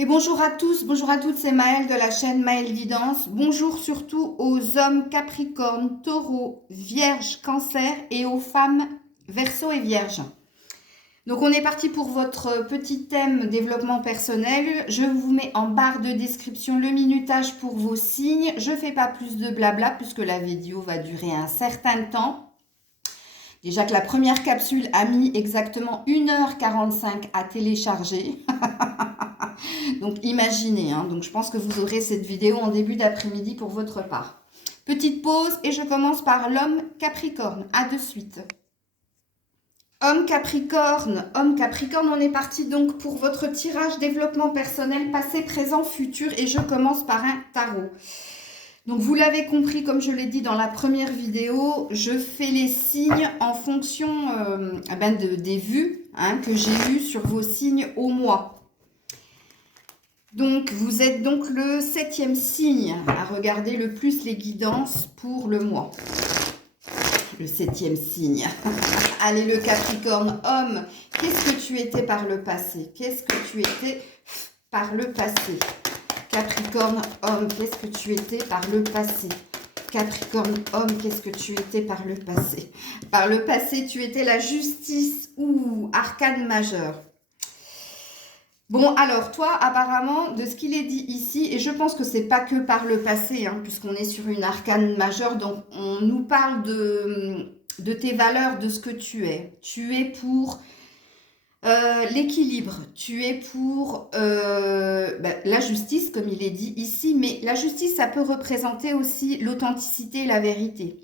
Et bonjour à tous, bonjour à toutes, c'est Maëlle de la chaîne Maëlle Guidance. Bonjour surtout aux hommes Capricorne, Taureau, Vierge, Cancer et aux femmes Verseau et Vierge. Donc on est parti pour votre petit thème développement personnel. Je vous mets en barre de description le minutage pour vos signes. Je ne fais pas plus de blabla puisque la vidéo va durer un certain temps. Déjà que la première capsule a mis exactement 1h45 à télécharger. Donc imaginez, hein. Donc je pense que vous aurez cette vidéo en début d'après-midi pour votre part. Petite pause et je commence par l'homme Capricorne. À de suite. Homme Capricorne, on est parti donc pour votre tirage développement personnel, passé, présent, futur et je commence par un tarot. Donc vous l'avez compris, comme je l'ai dit dans la première vidéo, je fais les signes en fonction des vues que j'ai eues sur vos signes au mois. Donc, vous êtes donc le 7e signe à regarder le plus les guidances pour le mois. Le 7e signe. Allez, le Capricorne, homme, qu'est-ce que tu étais par le passé? Qu'est-ce que tu étais par le passé? Capricorne, homme, qu'est-ce que tu étais par le passé? Capricorne, homme, qu'est-ce que tu étais par le passé? Par le passé, tu étais la justice ou arcane majeure. Bon, alors, toi, apparemment, de ce qu'il est dit ici, et je pense que c'est pas que par le passé, puisqu'on est sur une arcane majeure, donc on nous parle de tes valeurs, de ce que tu es. Tu es pour l'équilibre, tu es pour la justice, comme il est dit ici, mais la justice, ça peut représenter aussi l'authenticité et la vérité.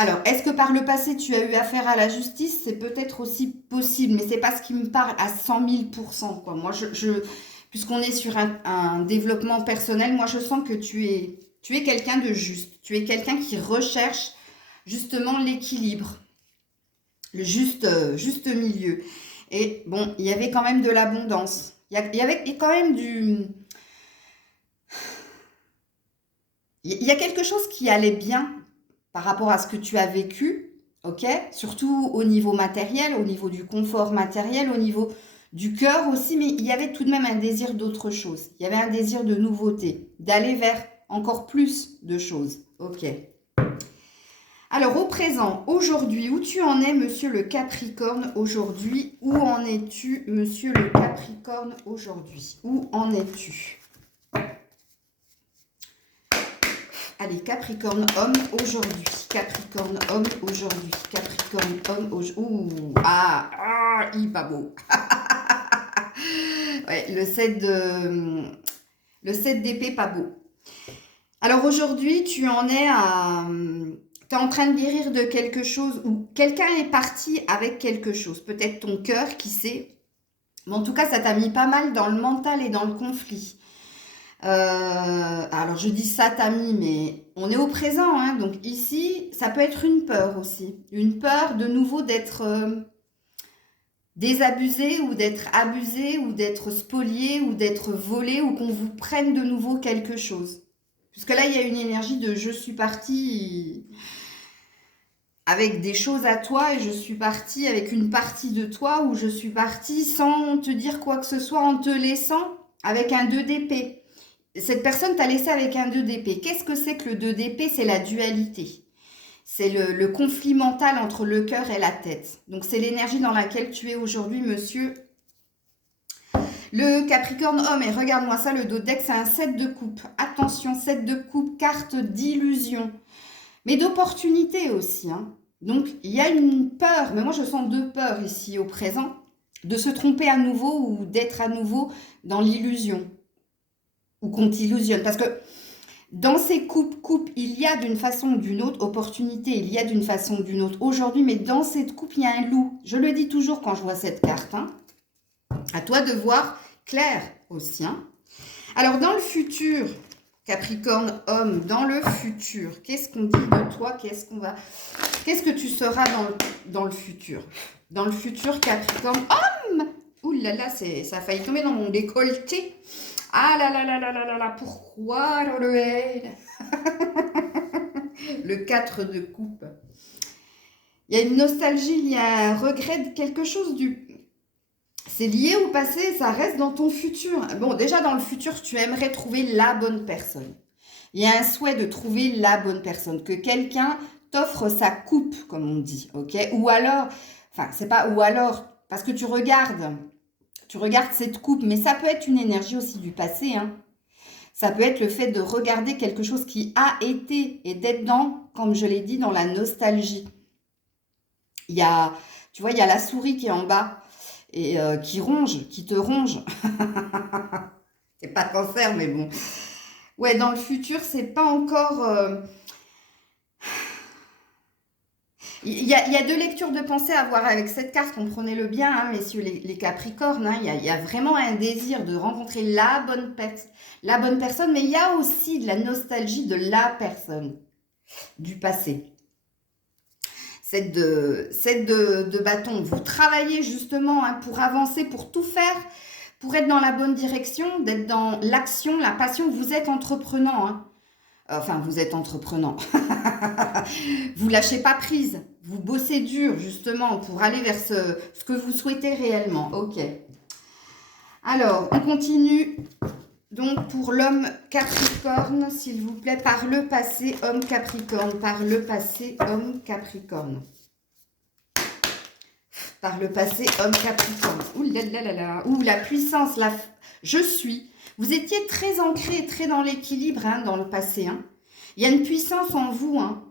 Alors, est-ce que par le passé, tu as eu affaire à la justice? C'est peut-être aussi possible, mais c'est pas ce qui me parle à 100 000%, quoi. Moi, puisqu'on est sur un développement personnel, moi, je sens que tu es quelqu'un de juste. Tu es quelqu'un qui recherche justement l'équilibre, le juste milieu. Et bon, il y avait quand même de l'abondance. Il y avait quand même il y a quelque chose qui allait bien par rapport à ce que tu as vécu, ok? Surtout au niveau matériel, au niveau du confort matériel, au niveau du cœur aussi, mais il y avait tout de même un désir d'autre chose. Il y avait un désir de nouveauté, d'aller vers encore plus de choses, ok? Alors au présent, aujourd'hui, où tu en es, monsieur le Capricorne, aujourd'hui? Où en es-tu, monsieur le Capricorne, aujourd'hui? Où en es-tu? Allez, Capricorne, homme, aujourd'hui. Capricorne, homme, aujourd'hui. Capricorne, homme, aujourd'hui. Ouh, il est pas beau. Ouais, le 7 d'épée, pas beau. Alors aujourd'hui, tu en es à... Tu es en train de guérir de quelque chose ou quelqu'un est parti avec quelque chose. Peut-être ton cœur, qui sait. Mais en tout cas, ça t'a mis pas mal dans le mental et dans le conflit. Alors je dis ça t'a mis, mais on est au présent, donc ici ça peut être une peur aussi, une peur de nouveau d'être désabusé ou d'être abusé ou d'être spolié ou d'être volé ou qu'on vous prenne de nouveau quelque chose. Puisque là il y a une énergie de je suis partie avec des choses à toi et je suis partie avec une partie de toi ou je suis partie sans te dire quoi que ce soit, en te laissant avec un 2 d'épée. Cette personne t'a laissé avec un 2 d'épée. Qu'est-ce que c'est que le 2 d'épée? C'est la dualité. C'est le conflit mental entre le cœur et la tête. Donc, c'est l'énergie dans laquelle tu es aujourd'hui, monsieur le Capricorne homme. Et regarde-moi ça, le dos de deck, c'est un 7 de coupe. Attention, 7 de coupe, carte d'illusion. Mais d'opportunité aussi. Donc, il y a une peur. Mais moi, je sens deux peurs ici au présent. De se tromper à nouveau ou d'être à nouveau dans l'illusion. Ou qu'on t'illusionne. Parce que dans ces coupes, il y a d'une façon ou d'une autre opportunité, il y a d'une façon ou d'une autre aujourd'hui, mais dans cette coupe, il y a un loup. Je le dis toujours quand je vois cette carte. À toi de voir clair aussi. Alors, dans le futur, Capricorne homme, dans le futur, qu'est-ce qu'on dit de toi? Qu'est-ce que tu seras dans le futur? Dans le futur, Capricorne homme. Ouh là là, ça a failli tomber dans mon décolleté. Ah là là là là là là là, pourquoi le Le 4 de coupe. Il y a une nostalgie, il y a un regret de quelque chose C'est lié au passé, ça reste dans ton futur. Bon, déjà dans le futur, tu aimerais trouver la bonne personne. Il y a un souhait de trouver la bonne personne, que quelqu'un t'offre sa coupe, comme on dit, ok? Ou alors, enfin, c'est pas ou alors, parce que tu regardes cette coupe, mais ça peut être une énergie aussi du passé, hein. Ça peut être le fait de regarder quelque chose qui a été et d'être dans, comme je l'ai dit, dans la nostalgie. Il y a, tu vois, il y a la souris qui est en bas et qui ronge, qui te ronge. C'est pas cancer, mais bon. Ouais, dans le futur, c'est pas encore. Il y a deux lectures de pensée à voir avec cette carte, comprenez-le bien, hein, messieurs les Capricornes. Hein, il y a vraiment un désir de rencontrer la bonne personne, mais il y a aussi de la nostalgie de la personne du passé. Cette de bâton. Vous travaillez justement hein, pour avancer, pour tout faire, pour être dans la bonne direction, d'être dans l'action, la passion. Vous êtes entreprenant. Hein. Enfin, vous êtes entreprenant. Vous lâchez pas prise. Vous bossez dur, justement, pour aller vers ce que vous souhaitez réellement. Ok. Alors, on continue. Donc, pour l'homme Capricorne, s'il vous plaît, par le passé, homme Capricorne. Par le passé, homme Capricorne. Par le passé, homme Capricorne. Ouh là là là là. Ouh, la puissance, je suis. Vous étiez très ancré, très dans l'équilibre hein, dans le passé. Hein. Il y a une puissance en vous. Hein.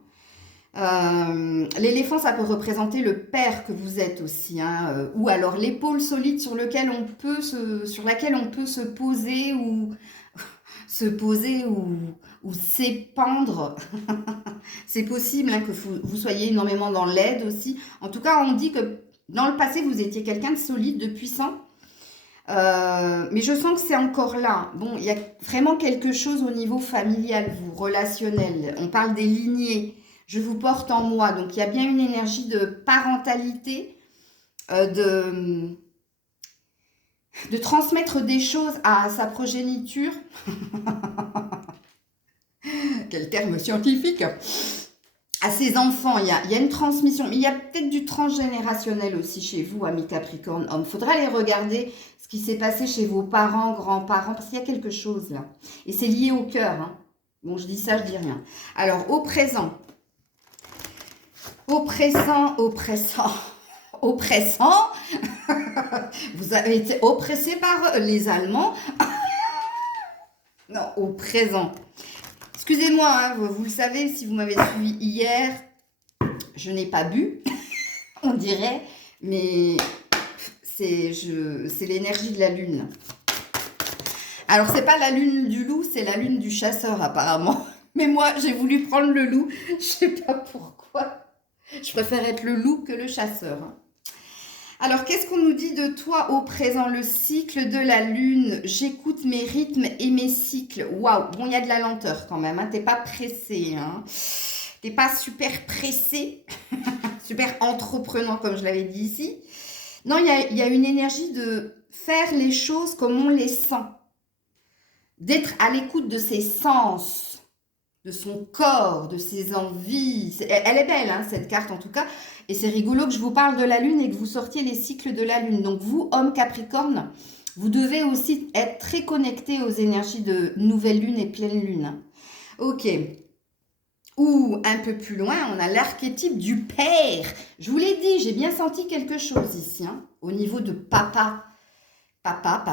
L'éléphant, ça peut représenter le père que vous êtes aussi. Hein, ou alors l'épaule solide sur laquelle on peut se poser ou ou s'épandre. C'est possible hein, que vous soyez énormément dans l'aide aussi. En tout cas, on dit que dans le passé, vous étiez quelqu'un de solide, de puissant. Mais je sens que c'est encore là. Bon, il y a vraiment quelque chose au niveau familial, vous, relationnel. On parle des lignées. Je vous porte en moi. Donc, il y a bien une énergie de parentalité, de transmettre des choses à sa progéniture. Quel terme scientifique! À ses enfants, il y a une transmission. Mais il y a peut-être du transgénérationnel aussi chez vous, amis Capricorne hommes. Il faudra aller regarder ce qui s'est passé chez vos parents, grands-parents, parce qu'il y a quelque chose là. Et c'est lié au cœur. Hein. Bon, je dis ça, je dis rien. Alors, au présent. Oppressant. Vous avez été oppressé par les Allemands. Non, au présent. Excusez-moi, hein, vous le savez, si vous m'avez suivi hier, je n'ai pas bu, on dirait, mais c'est l'énergie de la lune. Alors, c'est pas la lune du loup, c'est la lune du chasseur, apparemment. Mais moi, j'ai voulu prendre le loup, je sais pas pourquoi. Je préfère être le loup que le chasseur. Hein. Alors, qu'est-ce qu'on nous dit de toi au présent? Le cycle de la lune. J'écoute mes rythmes et mes cycles. Waouh. Bon, il y a de la lenteur quand même. Hein. T'es pas pressé. Hein. T'es pas super pressé. Super entreprenant, comme je l'avais dit ici. Non, il y a une énergie de faire les choses comme on les sent. D'être à l'écoute de ses sens, de son corps, de ses envies. Elle est belle, hein, cette carte en tout cas. Et c'est rigolo que je vous parle de la lune et que vous sortiez les cycles de la lune. Donc vous, homme Capricorne, vous devez aussi être très connecté aux énergies de nouvelle lune et pleine lune. Ok. Ou un peu plus loin, on a l'archétype du père. Je vous l'ai dit, j'ai bien senti quelque chose ici, hein, au niveau de papa. Papa,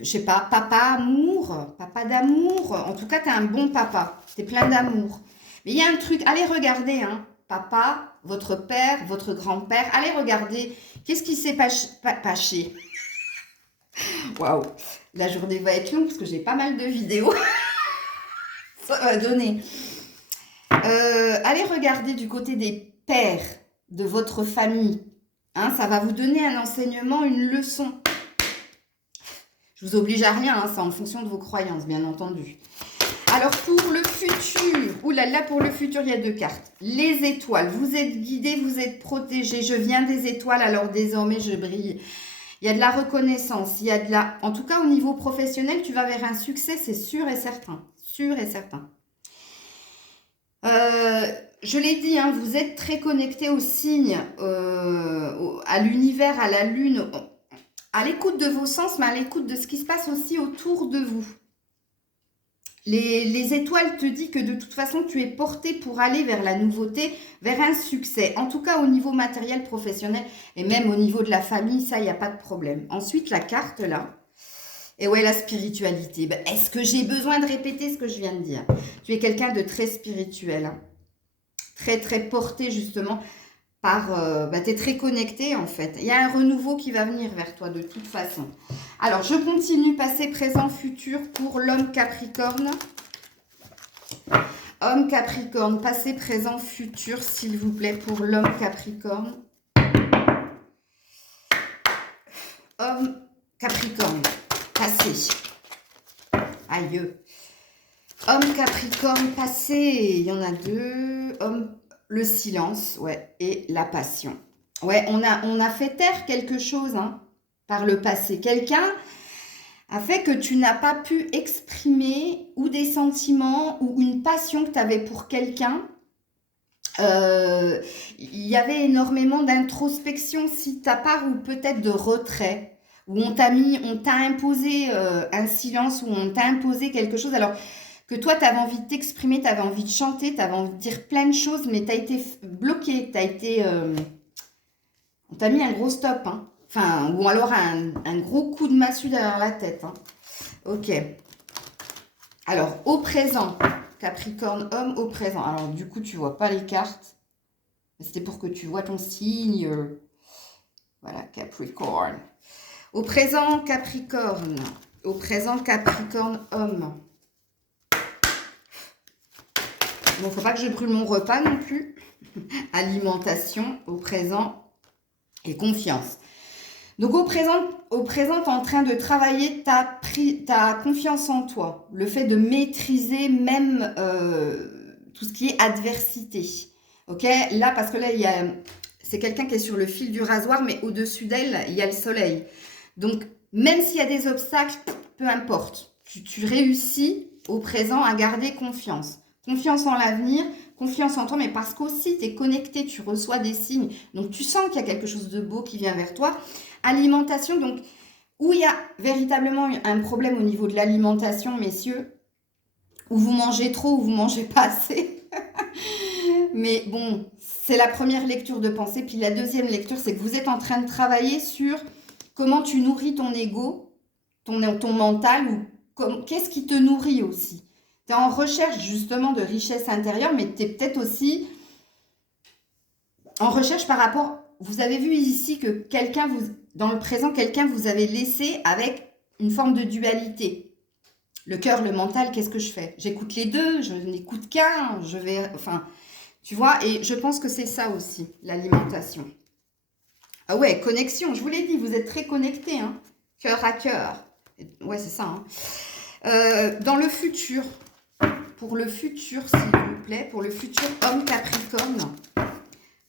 je sais pas, papa amour, papa d'amour. En tout cas, tu es un bon papa. Tu es plein d'amour. Mais il y a un truc, allez regarder, hein. Papa, votre père, votre grand-père, allez regarder. Qu'est-ce qui s'est passé? Waouh, la journée va être longue parce que j'ai pas mal de vidéos. Ça va donner. Allez regarder du côté des pères de votre famille. Hein, ça va vous donner un enseignement, une leçon. Je vous oblige à rien, hein, c'est en fonction de vos croyances, bien entendu. Alors, pour le futur, oulala, pour le futur, il y a deux cartes. Les étoiles, vous êtes guidés, vous êtes protégés. Je viens des étoiles, alors désormais, je brille. Il y a de la reconnaissance, il y a de la... En tout cas, au niveau professionnel, tu vas vers un succès, c'est sûr et certain. Sûr et certain. Je l'ai dit, hein, vous êtes très connectés aux signes, à l'univers, à la lune. à l'écoute de vos sens, mais à l'écoute de ce qui se passe aussi autour de vous. Les étoiles te disent que de toute façon, tu es porté pour aller vers la nouveauté, vers un succès. En tout cas, au niveau matériel, professionnel et même au niveau de la famille, ça, il n'y a pas de problème. Ensuite, la carte, là. Et ouais, la spiritualité. Ben, est-ce que j'ai besoin de répéter ce que je viens de dire? Tu es quelqu'un de très spirituel. Hein. Très, très porté, justement, par... tu es très connecté, en fait. Il y a un renouveau qui va venir vers toi, de toute façon. Alors, je continue, passé, présent, futur pour l'homme Capricorne. Homme Capricorne, passé, présent, futur, s'il vous plaît, pour l'homme Capricorne. Homme Capricorne, passé. Aïe. Homme Capricorne, passé. Il y en a deux. Homme, le silence, ouais, et la passion. Ouais, on a fait taire quelque chose, hein, par le passé. Quelqu'un a fait que tu n'as pas pu exprimer ou des sentiments ou une passion que tu avais pour quelqu'un. Il y avait énormément d'introspection si ta part ou peut-être de retrait, où on t'a imposé un silence, où on t'a imposé quelque chose alors que toi tu avais envie de t'exprimer, tu avais envie de chanter, tu avais envie de dire plein de choses, mais tu as été bloqué, on t'a mis un gros stop, hein. Enfin, ou alors un gros coup de massue derrière la tête. Hein. Ok. Alors, au présent, Capricorne, homme au présent. Alors, du coup, tu vois pas les cartes. C'était pour que tu vois ton signe. Voilà, Capricorne. Au présent, Capricorne. Au présent, Capricorne, homme. Bon, faut pas que je brûle mon repas non plus. Alimentation, au présent, et confiance. Donc, au présent, tu es en train de travailler ta confiance en toi. Le fait de maîtriser même tout ce qui est adversité. Ok? Là, parce que là, c'est quelqu'un qui est sur le fil du rasoir, mais au-dessus d'elle, il y a le soleil. Donc, même s'il y a des obstacles, peu importe. Tu réussis au présent à garder confiance. Confiance en l'avenir, confiance en toi, mais parce qu'aussi, tu es connecté, tu reçois des signes. Donc, tu sens qu'il y a quelque chose de beau qui vient vers toi. Alimentation, donc, où il y a véritablement un problème au niveau de l'alimentation, messieurs, où vous mangez trop, ou vous mangez pas assez. Mais bon, c'est la première lecture de pensée. Puis la deuxième lecture, c'est que vous êtes en train de travailler sur comment tu nourris ton ego, ton mental, ou qu'est-ce qui te nourrit aussi. Tu es en recherche justement de richesse intérieure, mais tu es peut-être aussi en recherche par rapport... Vous avez vu ici que dans le présent, quelqu'un vous avait laissé avec une forme de dualité. Le cœur, le mental, qu'est-ce que je fais? J'écoute les deux, je n'écoute qu'un, enfin, tu vois, et je pense que c'est ça aussi, l'alimentation. Ah ouais, connexion, je vous l'ai dit, vous êtes très connectés, hein, cœur à cœur. Ouais, c'est ça. Hein. Dans le futur, pour le futur, s'il vous plaît, pour le futur homme Capricorne,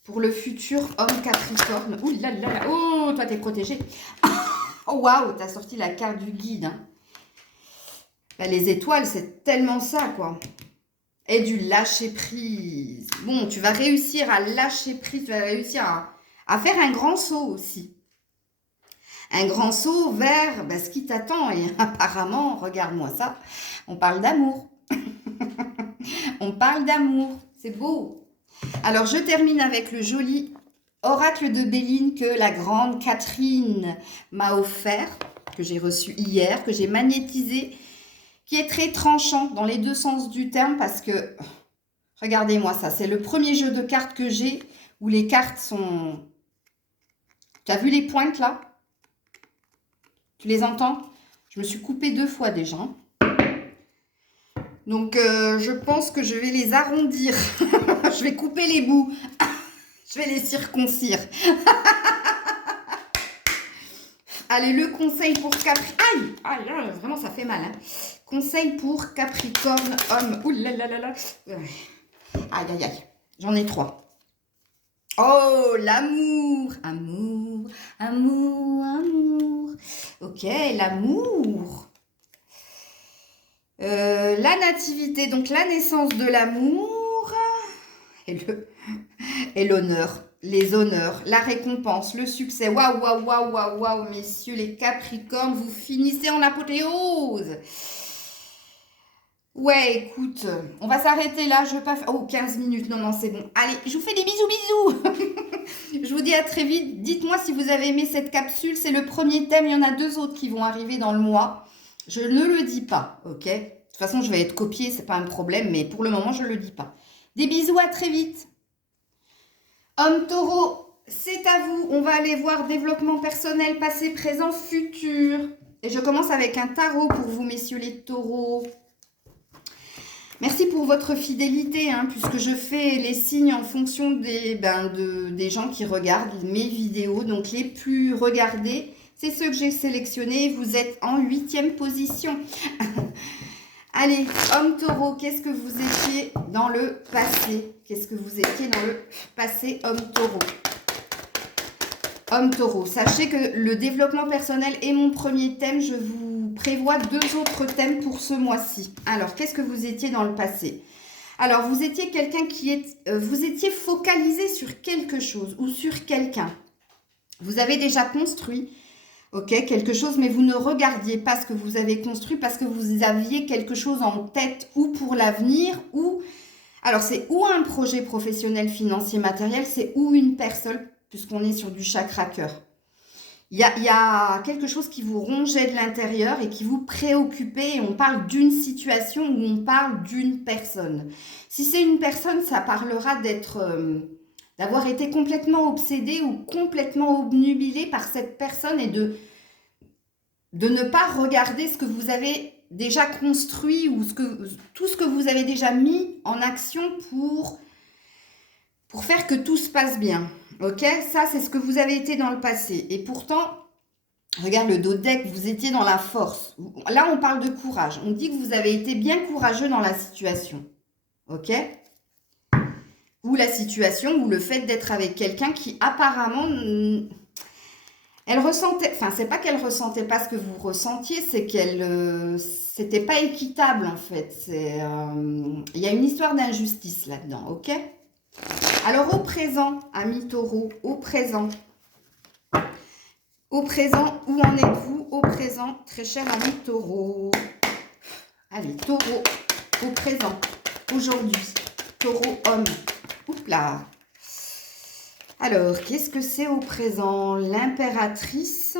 pour le futur homme Capricorne. Ouh là là là, oh, toi t'es protégé. Oh waouh, t'as sorti la carte du guide. Hein. Ben, les étoiles, c'est tellement ça, quoi. Et du lâcher prise. Bon, tu vas réussir à lâcher prise, tu vas réussir à faire un grand saut aussi. Un grand saut vers ce qui t'attend. Et apparemment, regarde-moi ça, on parle d'amour. On parle d'amour, c'est beau. Alors, je termine avec le joli oracle de Béline que la grande Catherine m'a offert, que j'ai reçu hier, que j'ai magnétisé, qui est très tranchant dans les deux sens du terme parce que, regardez-moi ça, c'est le premier jeu de cartes que j'ai où les cartes sont... Tu as vu les pointes là? Tu les entends? Je me suis coupée 2 fois déjà. Donc, je pense que je vais les arrondir. Je vais couper les bouts. Je vais les circoncire. Allez, le conseil pour Capricorne. Aïe, aïe, vraiment, ça fait mal. Hein. Conseil pour Capricorne, homme. Ouh là là là là. Aïe, aïe, aïe. J'en ai 3. Oh, l'amour. Amour, amour, amour. Ok, l'amour. La nativité, donc la naissance de l'amour et l'honneur. les honneurs, la récompense, le succès. Waouh, waouh, waouh, waouh, waouh, messieurs les Capricornes, vous finissez en apothéose. Ouais, écoute, on va s'arrêter là, je veux pas faire... Oh, 15 minutes, non, non, c'est bon. Allez, je vous fais des bisous, bisous. Je vous dis à très vite. Dites-moi si vous avez aimé cette capsule, c'est le premier thème, il y en a 2 autres qui vont arriver dans le mois. Je ne le dis pas, ok? De toute façon, je vais être copiée, c'est pas un problème, mais pour le moment, je ne le dis pas. Des bisous, à très vite. Homme taureau, c'est à vous. On va aller voir développement personnel, passé, présent, futur. Et je commence avec un tarot pour vous, messieurs les taureaux. Merci pour votre fidélité, hein, puisque je fais les signes en fonction des gens qui regardent mes vidéos. Donc les plus regardés, c'est ceux que j'ai sélectionnés. Vous êtes en 8e position. Allez, homme taureau, qu'est-ce que vous étiez dans le passé? Qu'est-ce que vous étiez dans le passé, homme taureau? Homme taureau, sachez que le développement personnel est mon premier thème. Je vous prévois 2 autres thèmes pour ce mois-ci. Alors, qu'est-ce que vous étiez dans le passé? Alors, vous étiez quelqu'un vous étiez focalisé sur quelque chose ou sur quelqu'un. Vous avez déjà construit, ok, quelque chose, mais vous ne regardiez pas ce que vous avez construit parce que vous aviez quelque chose en tête ou pour l'avenir ou... Alors, c'est ou un projet professionnel, financier, matériel, c'est ou une personne, puisqu'on est sur du chakra cœur. Il y a quelque chose qui vous rongeait de l'intérieur et qui vous préoccupait. Et on parle d'une situation ou on parle d'une personne. Si c'est une personne, ça parlera d'avoir été complètement obsédé ou complètement obnubilé par cette personne et de ne pas regarder ce que vous avez déjà construit ou tout ce que vous avez déjà mis en action pour faire que tout se passe bien. Ok, ça c'est ce que vous avez été dans le passé. Et pourtant, regarde le dos de deck, vous étiez dans la force. Là, on parle de courage. On dit que vous avez été bien courageux dans la situation. Ok? Ou la situation, ou le fait d'être avec quelqu'un qui apparemment... Elle ressentait... Enfin, c'est pas qu'elle ressentait pas ce que vous ressentiez, c'est qu'elle... c'était pas équitable, en fait. Il y a une histoire d'injustice là-dedans. Ok? Alors, au présent, amis taureaux, au présent, où en êtes-vous? Au présent, très cher ami taureau. Allez, taureau, au présent, aujourd'hui, taureau homme. Oups là. Alors, qu'est-ce que c'est au présent? L'impératrice.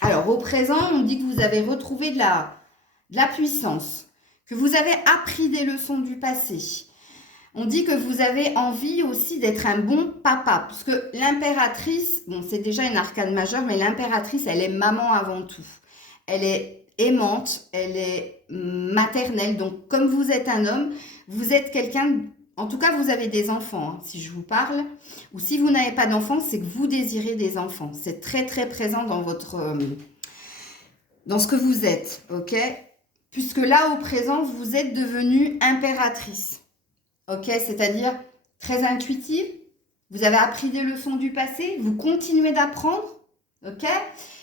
Alors, au présent, on dit que vous avez retrouvé de la puissance, que vous avez appris des leçons du passé. On dit que vous avez envie aussi d'être un bon papa. Parce que l'impératrice, bon, c'est déjà une arcane majeure, mais l'impératrice, elle est maman avant tout. Elle est aimante, elle est maternelle. Donc, comme vous êtes un homme, vous êtes quelqu'un... En tout cas, vous avez des enfants, hein, si je vous parle. Ou si vous n'avez pas d'enfants, c'est que vous désirez des enfants. C'est très, très présent dans dans ce que vous êtes, ok? Puisque là, au présent, vous êtes devenue impératrice. Ok, c'est-à-dire très intuitive, vous avez appris des leçons du passé, vous continuez d'apprendre, ok?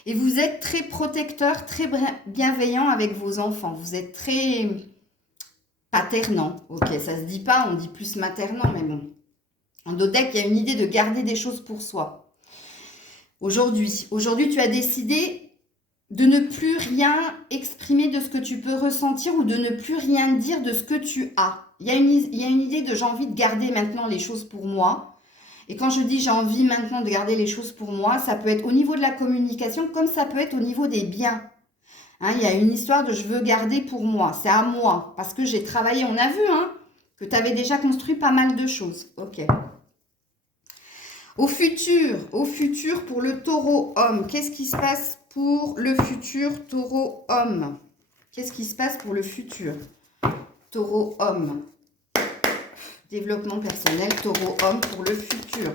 Et vous êtes très protecteur, très bienveillant avec vos enfants. Vous êtes très paternant, ok? Ça se dit pas, on dit plus maternant, mais bon. En Dodec, il y a une idée de garder des choses pour soi. Aujourd'hui, tu as décidé de ne plus rien exprimer de ce que tu peux ressentir ou de ne plus rien dire de ce que tu as. Il y a une idée de j'ai envie de garder maintenant les choses pour moi. Et quand je dis j'ai envie maintenant de garder les choses pour moi, ça peut être au niveau de la communication comme ça peut être au niveau des biens. Hein, il y a une histoire de je veux garder pour moi, c'est à moi. Parce que j'ai travaillé, on a vu hein, que tu avais déjà construit pas mal de choses. Ok. Au futur pour le taureau homme, qu'est-ce qui se passe pour le futur taureau homme? Qu'est-ce qui se passe pour le futur taureau homme? Développement personnel, taureau homme pour le futur,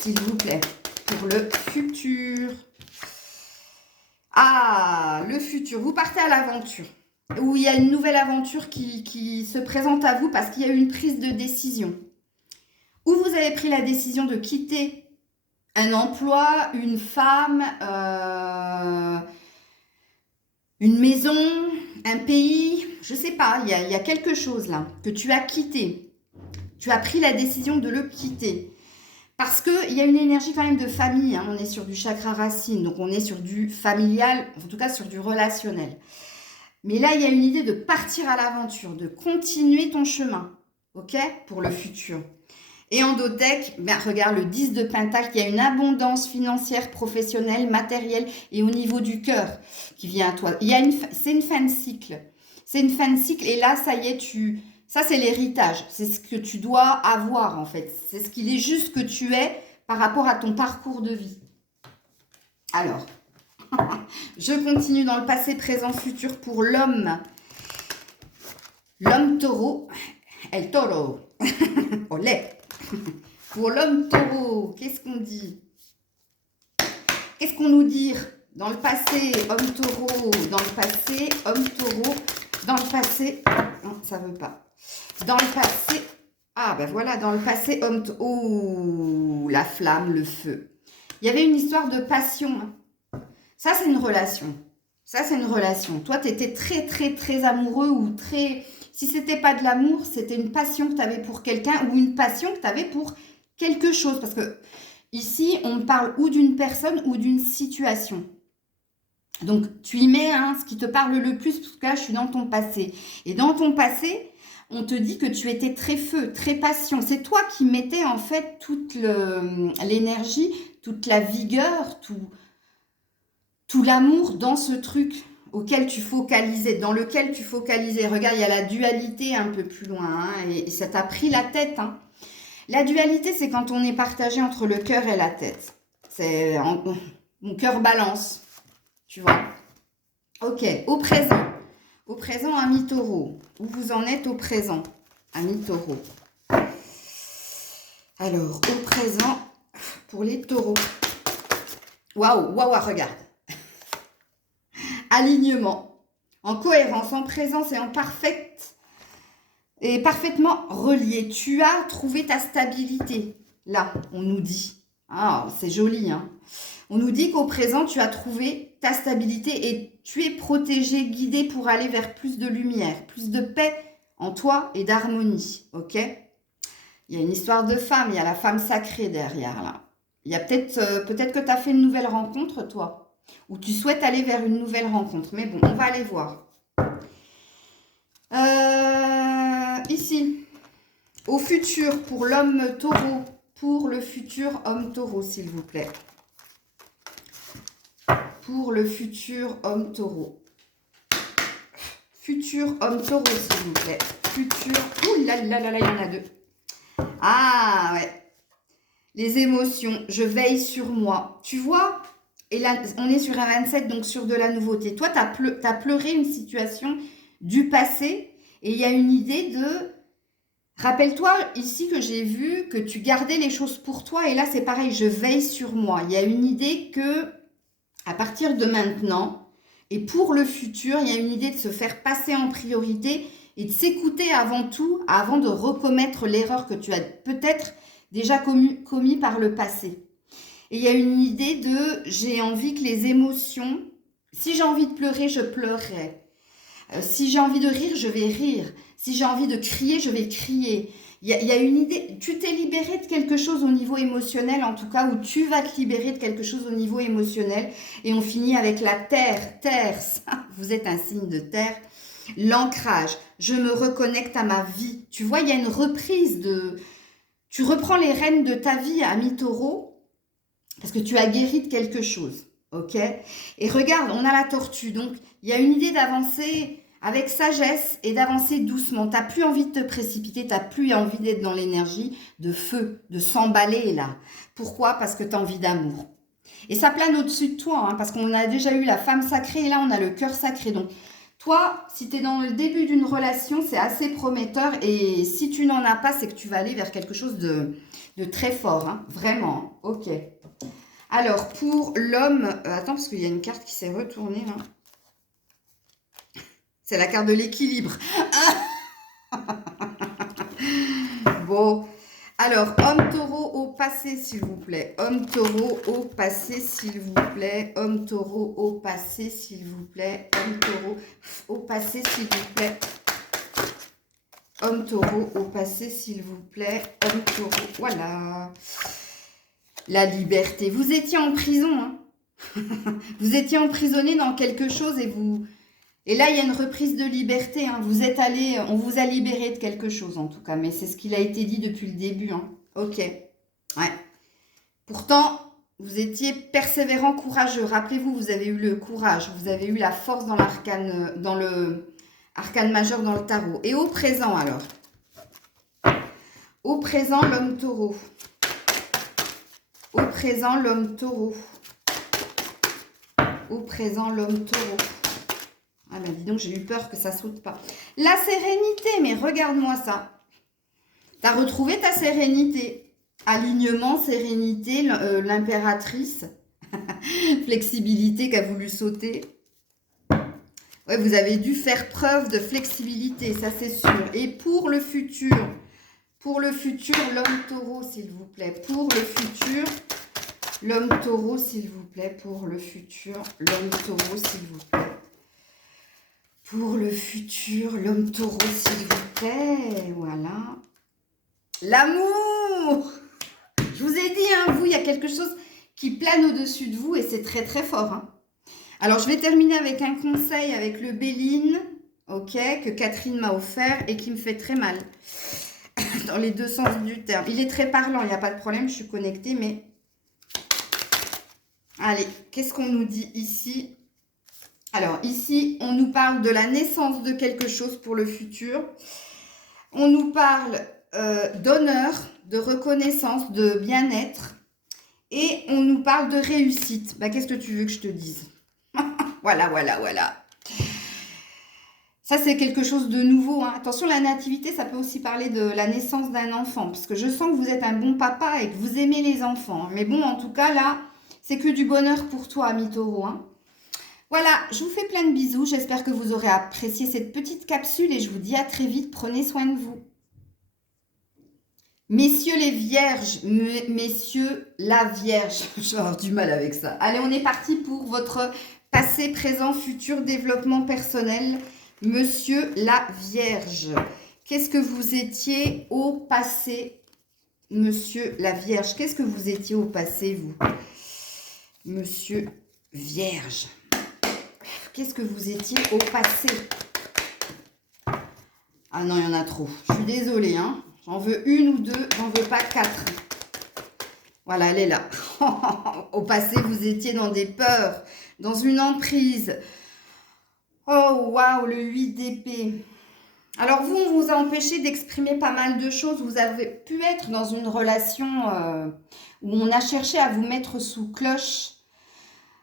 s'il vous plaît. Pour le futur. Ah, le futur. Vous partez à l'aventure. Où il y a une nouvelle aventure qui se présente à vous parce qu'il y a eu une prise de décision. Où vous avez pris la décision de quitter un emploi, une femme, une maison, un pays, je ne sais pas, il y a quelque chose là que tu as quitté. Tu as pris la décision de le quitter. Parce qu'il y a une énergie quand même de famille, hein. On est sur du chakra racine, donc on est sur du familial, en tout cas sur du relationnel. Mais là, il y a une idée de partir à l'aventure, de continuer ton chemin, ok, pour le futur. Et en dos deck, ben, regarde le 10 de Pentacle, il y a une abondance financière, professionnelle, matérielle et au niveau du cœur qui vient à toi. C'est une fin de cycle. C'est une fin de cycle et là, ça y est, ça c'est l'héritage. C'est ce que tu dois avoir en fait. C'est ce qu'il est juste que tu es par rapport à ton parcours de vie. Alors, je continue dans le passé, présent, futur pour l'homme. L'homme taureau. El taureau. Olé. Pour l'homme taureau, qu'est-ce qu'on dit? Qu'est-ce qu'on nous dit dans le passé, homme taureau? Dans le passé, homme taureau. Dans le passé, non, ça veut pas. Dans le passé, ah ben voilà, dans le passé, homme taureau. Oh, la flamme, le feu. Il y avait une histoire de passion. Ça, c'est une relation. Ça, c'est une relation. Toi, tu étais très, très, très amoureux ou très... Si c'était pas de l'amour, c'était une passion que tu avais pour quelqu'un ou une passion que tu avais pour quelque chose. Parce que ici, on parle ou d'une personne ou d'une situation. Donc, tu y mets ce qui te parle le plus, parce que là, je suis dans ton passé. Et dans ton passé, on te dit que tu étais très feu, très passion. C'est toi qui mettais en fait toute l'énergie, toute la vigueur, tout l'amour dans ce truc auquel tu focalisais, dans lequel tu focalisais. Regarde, il y a la dualité un peu plus loin, hein, et ça t'a pris la tête. Hein. La dualité, c'est quand on est partagé entre le cœur et la tête. C'est mon cœur balance, tu vois. Ok, au présent. Au présent, ami taureau. Où vous en êtes au présent, ami taureau? Alors, au présent, pour les taureaux. Waouh, waouh, regarde. Alignement, en cohérence, en présence et en parfaitement relié. Tu as trouvé ta stabilité. Là, on nous dit. Ah, c'est joli, hein. On nous dit qu'au présent, tu as trouvé ta stabilité et tu es protégé, guidé pour aller vers plus de lumière, plus de paix en toi et d'harmonie. Ok? Il y a une histoire de femme, il y a la femme sacrée derrière là. Il y a peut-être que tu as fait une nouvelle rencontre, toi. Ou tu souhaites aller vers une nouvelle rencontre. Mais bon, on va aller voir. Ici, au futur, pour l'homme taureau. Pour le futur homme taureau, s'il vous plaît. Pour le futur homme taureau. Futur homme taureau, s'il vous plaît. Futur... Ouh là là là là, il y en a deux. Ah, ouais. Les émotions. Je veille sur moi. Tu vois? Et là, on est sur un 27, donc sur de la nouveauté. Toi, tu as pleuré une situation du passé et il y a une idée de... Rappelle-toi ici que j'ai vu que tu gardais les choses pour toi et là, c'est pareil, je veille sur moi. Il y a une idée que, à partir de maintenant et pour le futur, il y a une idée de se faire passer en priorité et de s'écouter avant tout, avant de recommettre l'erreur que tu as peut-être déjà commis par le passé. Et il y a une idée de j'ai envie que les émotions, si j'ai envie de pleurer, je pleurerai. Si j'ai envie de rire, je vais rire. Si j'ai envie de crier, je vais crier. Il y a une idée, tu t'es libéré de quelque chose au niveau émotionnel, en tout cas, ou tu vas te libérer de quelque chose au niveau émotionnel. Et on finit avec la terre. Terre, ça, vous êtes un signe de terre. L'ancrage, je me reconnecte à ma vie. Tu vois, il y a une reprise de... Tu reprends les rênes de ta vie, ami taureau. Parce que tu as guéri de quelque chose, ok? Et regarde, on a la tortue. Donc, il y a une idée d'avancer avec sagesse et d'avancer doucement. Tu n'as plus envie de te précipiter, tu n'as plus envie d'être dans l'énergie de feu, de s'emballer là. Pourquoi? Parce que tu as envie d'amour. Et ça plane au-dessus de toi, hein, parce qu'on a déjà eu la femme sacrée et là, on a le cœur sacré. Donc, toi, si tu es dans le début d'une relation, c'est assez prometteur. Et si tu n'en as pas, c'est que tu vas aller vers quelque chose de très fort, hein, vraiment. Ok. Alors, pour l'homme... attends, parce qu'il y a une carte qui s'est retournée, là. C'est la carte de l'équilibre. Bon. Alors, homme taureau au passé, s'il vous plaît. Homme taureau au passé, s'il vous plaît. Homme taureau au passé, s'il vous plaît. Homme taureau au passé, s'il vous plaît. Homme taureau au passé, s'il vous plaît. Homme taureau, voilà. La liberté. Vous étiez en prison, hein. Vous étiez emprisonné dans quelque chose et là, il y a une reprise de liberté, hein. Vous êtes allé, on vous a libéré de quelque chose en tout cas, mais c'est ce qu'il a été dit depuis le début, hein. Ok. Ouais. Pourtant, vous étiez persévérant, courageux. Rappelez-vous, vous avez eu le courage, vous avez eu la force dans l'arcane, dans le arcane majeur dans le tarot. Et au présent alors. Au présent, l'homme taureau. Au présent, l'homme taureau. Au présent, l'homme taureau. Ah ben dis donc, j'ai eu peur que ça saute pas. La sérénité, mais regarde-moi ça. Tu as retrouvé ta sérénité. Alignement, sérénité, l'impératrice. Flexibilité qu'a voulu sauter. Ouais, vous avez dû faire preuve de flexibilité, ça c'est sûr. Et pour le futur, l'homme taureau, s'il vous plaît. Pour le futur, l'homme taureau, s'il vous plaît. Pour le futur, l'homme taureau, s'il vous plaît. Pour le futur, l'homme taureau, s'il vous plaît. Voilà. L'amour! Je vous ai dit, hein, vous, il y a quelque chose qui plane au-dessus de vous et c'est très très fort. Hein. Alors, je vais terminer avec un conseil avec le Béline, ok, que Catherine m'a offert et qui me fait très mal. Dans les deux sens du terme. Il est très parlant, il n'y a pas de problème, je suis connectée, mais... Allez, qu'est-ce qu'on nous dit ici? Alors, ici, on nous parle de la naissance de quelque chose pour le futur. On nous parle d'honneur, de reconnaissance, de bien-être. Et on nous parle de réussite. Bah, qu'est-ce que tu veux que je te dise? Voilà, voilà, voilà. Ça, c'est quelque chose de nouveau. Hein. Attention, la nativité, ça peut aussi parler de la naissance d'un enfant. Parce que je sens que vous êtes un bon papa et que vous aimez les enfants. Mais bon, en tout cas, là, c'est que du bonheur pour toi, ami taureau. Hein. Voilà, je vous fais plein de bisous. J'espère que vous aurez apprécié cette petite capsule et je vous dis à très vite. Prenez soin de vous. Messieurs les vierges, messieurs la vierge. J'ai du mal avec ça. Allez, on est parti pour votre passé, présent, futur, développement personnel. Monsieur la vierge. Qu'est-ce que vous étiez au passé, monsieur la vierge? Qu'est-ce que vous étiez au passé, vous? Monsieur vierge. Qu'est-ce que vous étiez au passé? Ah non, il y en a trop. Je suis désolée, hein. J'en veux une ou deux, j'en veux pas quatre. Voilà, elle est là. Au passé, vous étiez dans des peurs, dans une emprise. Oh, waouh, le 8 d'épée. Alors vous, on vous a empêché d'exprimer pas mal de choses. Vous avez pu être dans une relation où on a cherché à vous mettre sous cloche.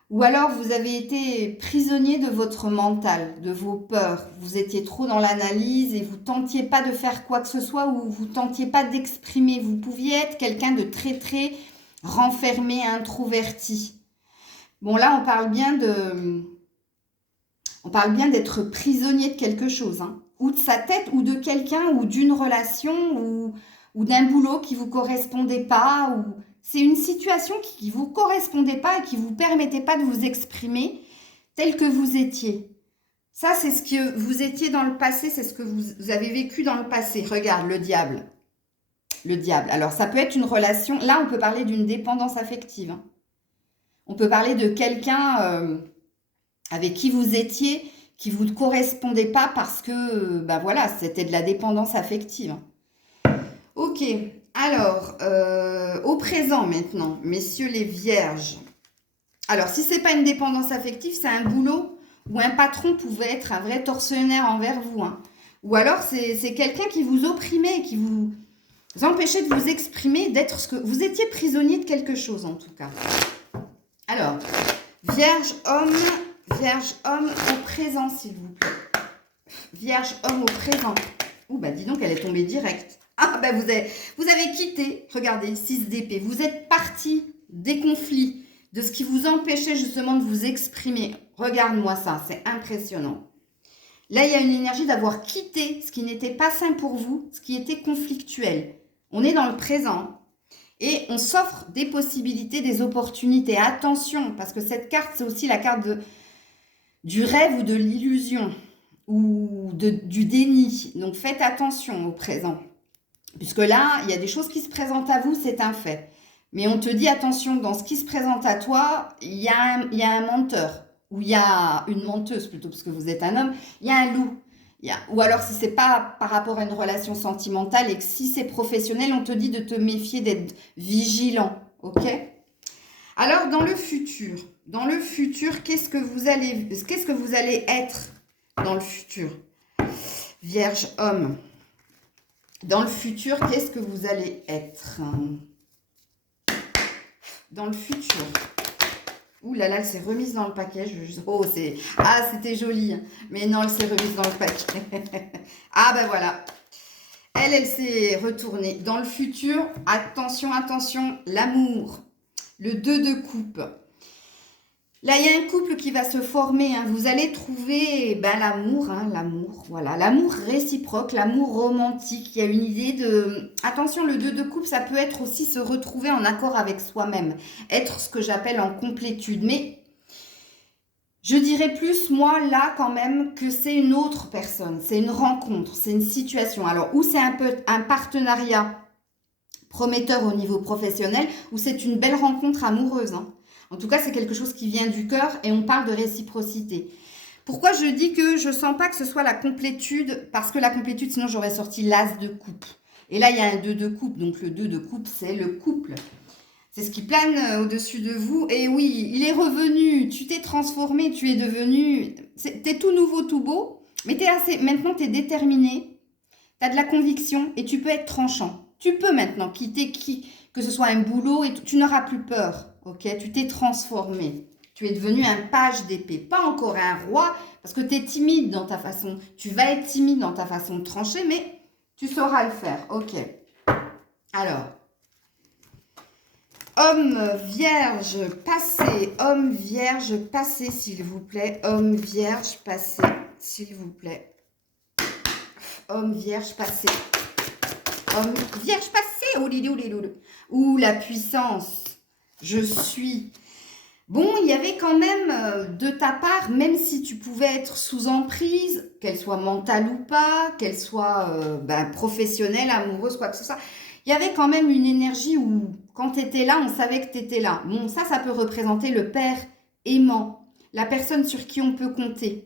Ou alors vous avez été prisonnier de votre mental, de vos peurs. Vous étiez trop dans l'analyse et vous tentiez pas de faire quoi que ce soit ou vous tentiez pas d'exprimer. Vous pouviez être quelqu'un de très très renfermé, introverti. Bon là, on parle bien d'être prisonnier de quelque chose. Hein. Ou de sa tête, ou de quelqu'un, ou d'une relation, ou d'un boulot qui ne vous correspondait pas, ou... C'est une situation qui ne vous correspondait pas et qui ne vous permettait pas de vous exprimer tel que vous étiez. Ça, c'est ce que vous étiez dans le passé, c'est ce que vous avez vécu dans le passé. Regarde, le diable. Le diable. Alors, ça peut être une relation... Là, on peut parler d'une dépendance affective. Hein. On peut parler de quelqu'un avec qui vous étiez, qui ne vous correspondait pas parce que, ben voilà, c'était de la dépendance affective. Ok. Alors, au présent maintenant, messieurs les vierges. Alors, si ce n'est pas une dépendance affective, c'est un boulot où un patron pouvait être un vrai tortionnaire envers vous. Hein. Ou alors, c'est quelqu'un qui vous opprimait, qui vous empêchait de vous exprimer, d'être ce que... Vous étiez prisonnier de quelque chose, en tout cas. Alors, vierge, homme au présent, s'il vous plaît. Vierge, homme au présent. Ouh, bah dis donc, elle est tombée directe. Ah, ben vous avez quitté, regardez, 6 d'épée. Vous êtes parti des conflits, de ce qui vous empêchait justement de vous exprimer. Regarde-moi ça, c'est impressionnant. Là, il y a une énergie d'avoir quitté ce qui n'était pas sain pour vous, ce qui était conflictuel. On est dans le présent et on s'offre des possibilités, des opportunités. Attention, parce que cette carte, c'est aussi la carte du rêve ou de l'illusion ou du déni. Donc, faites attention au présent. Puisque là, il y a des choses qui se présentent à vous, c'est un fait. Mais on te dit, attention, dans ce qui se présente à toi, il y a un menteur, ou il y a une menteuse plutôt, parce que vous êtes un homme, il y a un loup. Ou alors si c'est pas par rapport à une relation sentimentale et que si c'est professionnel, on te dit de te méfier, d'être vigilant, ok? Alors dans le futur, qu'est-ce que vous allez être dans le futur? Vierge, homme. Dans le futur, qu'est-ce que vous allez être? Dans le futur. Ouh là là, elle s'est remise dans le paquet. Oh, c'est... Ah, c'était joli. Mais non, elle s'est remise dans le paquet. Ah ben voilà. Elle s'est retournée. Dans le futur, attention, attention, l'amour. Le 2 de coupe. Là, il y a un couple qui va se former. Hein. Vous allez trouver l'amour, hein, l'amour, voilà, l'amour réciproque, l'amour romantique. Il y a une idée de... Attention, le 2 de coupe, ça peut être aussi se retrouver en accord avec soi-même. Être ce que j'appelle en complétude. Mais je dirais plus, moi, là, quand même, que c'est une autre personne. C'est une rencontre, c'est une situation. Alors, ou c'est un peu un partenariat prometteur au niveau professionnel, ou c'est une belle rencontre amoureuse, hein. En tout cas, c'est quelque chose qui vient du cœur et on parle de réciprocité. Pourquoi je dis que je ne sens pas que ce soit la complétude? Parce que la complétude, sinon j'aurais sorti l'as de coupe. Et là, il y a un 2 de coupe. Donc le 2 de coupe, c'est le couple. C'est ce qui plane au-dessus de vous. Et oui, il est revenu. Tu t'es transformé. Tu es devenu... T'es tout nouveau, tout beau. Mais maintenant, tu es déterminé. Tu as de la conviction et tu peux être tranchant. Tu peux maintenant quitter que ce soit un boulot et tu n'auras plus peur. Ok, tu t'es transformé. Tu es devenu un page d'épée, pas encore un roi, parce que tu es timide dans ta façon. Tu vas être timide dans ta façon de trancher, mais tu sauras le faire. Ok. Alors, homme vierge passé, s'il vous plaît. Homme vierge passé, s'il vous plaît. Homme vierge passé. Homme vierge passé. Ouh, la puissance. Je suis. Bon, il y avait quand même de ta part, même si tu pouvais être sous emprise, qu'elle soit mentale ou pas, qu'elle soit professionnelle, amoureuse, quoi que ce soit, il y avait quand même une énergie où, quand tu étais là, on savait que tu étais là. Bon, ça peut représenter le père aimant, la personne sur qui on peut compter.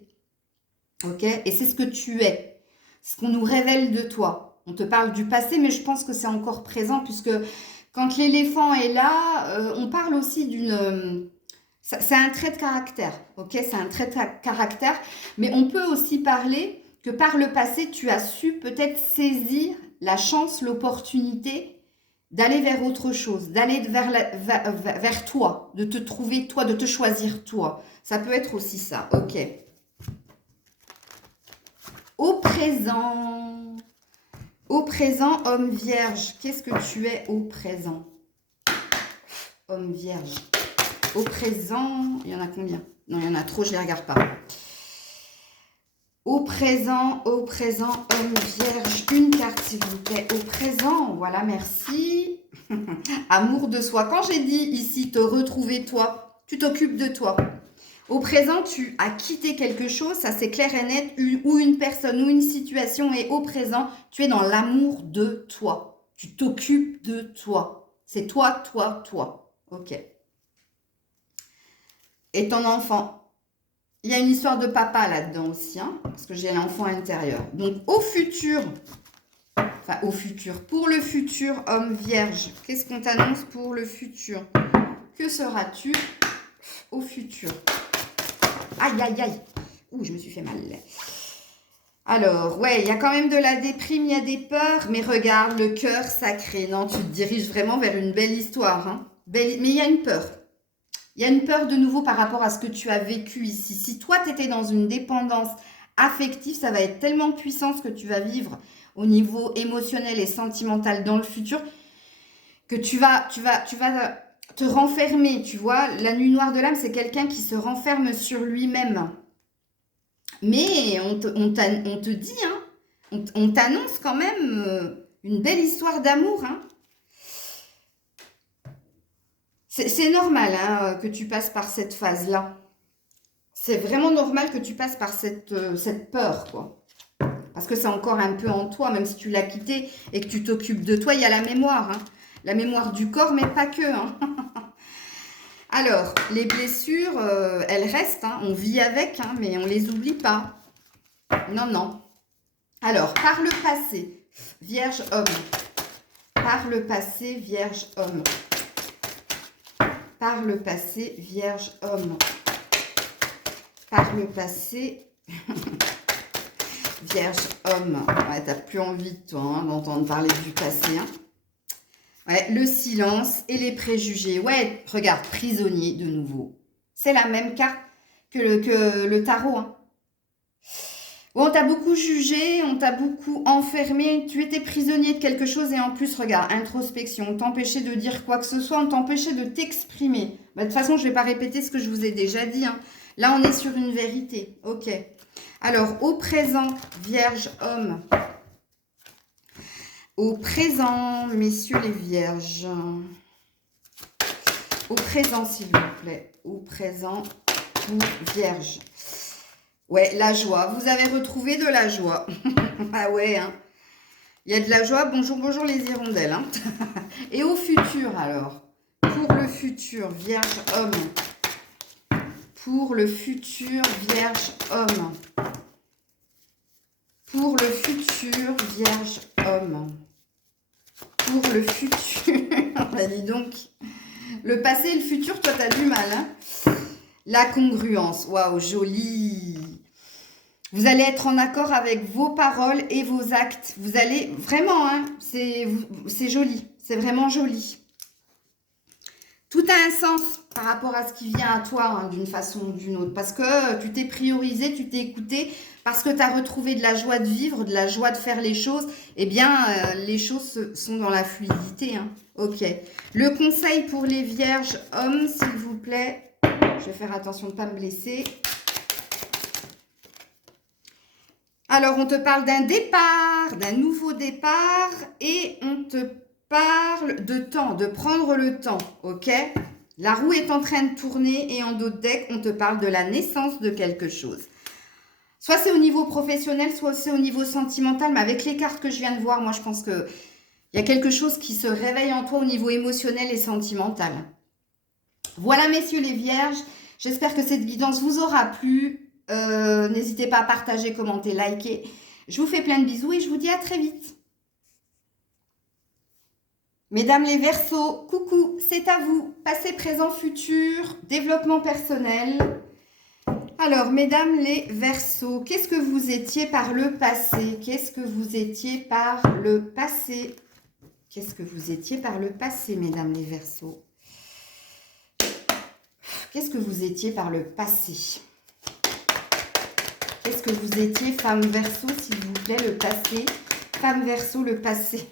Ok? Et c'est ce que tu es, ce qu'on nous révèle de toi. On te parle du passé, mais je pense que c'est encore présent, puisque... Quand l'éléphant est là, on parle aussi d'une... c'est un trait de caractère, ok? C'est un trait de caractère, mais on peut aussi parler que par le passé, tu as su peut-être saisir la chance, l'opportunité d'aller vers autre chose, d'aller vers toi, de te trouver toi, de te choisir toi. Ça peut être aussi ça, ok? Au présent, homme vierge, qu'est-ce que tu es au présent? Homme vierge. Au présent, il y en a combien? Non, il y en a trop, je ne les regarde pas. Au présent, homme vierge, une carte s'il vous plaît. Au présent, voilà, merci. Amour de soi. Quand j'ai dit ici te retrouver toi, tu t'occupes de toi. Au présent, tu as quitté quelque chose, ça c'est clair et net, ou une personne ou une situation, et au présent, tu es dans l'amour de toi. Tu t'occupes de toi. C'est toi, toi, toi. Ok. Et ton enfant, il y a une histoire de papa là-dedans aussi, hein, parce que j'ai l'enfant intérieur. Donc au futur, pour le futur, homme vierge, qu'est-ce qu'on t'annonce pour le futur? Que seras-tu au futur? Aïe, aïe, aïe. Ouh, je me suis fait mal. Alors, ouais, il y a quand même de la déprime, il y a des peurs. Mais regarde, le cœur sacré. Non, tu te diriges vraiment vers une belle histoire. Hein. Mais il y a une peur. Il y a une peur de nouveau par rapport à ce que tu as vécu ici. Si toi, tu étais dans une dépendance affective, ça va être tellement puissant ce que tu vas vivre au niveau émotionnel et sentimental dans le futur que tu vas te renfermer, tu vois. La nuit noire de l'âme, c'est quelqu'un qui se renferme sur lui-même. Mais on te dit, hein, on t'annonce quand même une belle histoire d'amour. Hein. C'est normal hein, que tu passes par cette phase-là. C'est vraiment normal que tu passes par cette peur, quoi. Parce que c'est encore un peu en toi, même si tu l'as quitté et que tu t'occupes de toi, il y a la mémoire. Hein. la mémoire du corps, mais pas que. Hein. Alors, les blessures, elles restent. Hein. On vit avec, hein, mais on les oublie pas. Non, non. Alors, par le passé, Vierge homme. Par le passé, Vierge homme. Par le passé, Vierge homme. Par le passé, Vierge homme. Ouais, t'as plus envie, toi, hein, d'entendre parler du passé. Hein. Ouais, le silence et les préjugés. Ouais, regarde, prisonnier de nouveau. C'est la même carte que le tarot. Hein. On t'a beaucoup jugé, on t'a beaucoup enfermé, tu étais prisonnier de quelque chose et en plus, regarde, introspection, on t'empêchait de dire quoi que ce soit, on t'empêchait de t'exprimer. Bah, de toute façon, je ne vais pas répéter ce que je vous ai déjà dit. Hein. Là, on est sur une vérité. Ok. Alors, au présent, Vierge, homme. Au présent, messieurs les Vierges. Au présent, s'il vous plaît. Au présent, pour Vierge. Ouais, la joie. Vous avez retrouvé de la joie. Ah ouais, hein. Il y a de la joie. Bonjour, bonjour les hirondelles. Hein. Et au futur, alors. Pour le futur, Vierge, homme. Pour le futur, Vierge, homme. Pour le futur, Vierge, homme. Pour le futur. Bah, dis donc. Le passé et le futur, toi, t'as du mal. Hein. La congruence. Waouh, joli. Vous allez être en accord avec vos paroles et vos actes. Vous allez vraiment, hein, c'est joli. C'est vraiment joli. Tout a un sens par rapport à ce qui vient à toi, hein, d'une façon ou d'une autre. Parce que tu t'es priorisé, tu t'es écouté, parce que tu as retrouvé de la joie de vivre, de la joie de faire les choses. Eh bien, les choses sont dans la fluidité. Hein. Ok. Le conseil pour les vierges hommes, s'il vous plaît. Je vais faire attention de ne pas me blesser. Alors, on te parle d'un départ, d'un nouveau départ, et on te parle de temps, de prendre le temps, ok? La roue est en train de tourner, et en dos de deck, on te parle de la naissance de quelque chose. Soit c'est au niveau professionnel, soit c'est au niveau sentimental, mais avec les cartes que je viens de voir, moi, je pense qu'il y a quelque chose qui se réveille en toi au niveau émotionnel et sentimental. Voilà, messieurs les vierges, j'espère que cette guidance vous aura plu. N'hésitez pas à partager, commenter, liker. Je vous fais plein de bisous et je vous dis à très vite. Mesdames les Verseaux, coucou, c'est à vous. Passé, présent, futur, développement personnel. Alors, mesdames les Verseaux, qu'est-ce que vous étiez par le passé? Qu'est-ce que vous étiez par le passé? Qu'est-ce que vous étiez par le passé, mesdames les Verseaux? Qu'est-ce que vous étiez par le passé? Qu'est-ce que vous étiez, femme Verseau, s'il vous plaît, le passé? Femme Verseau, le passé.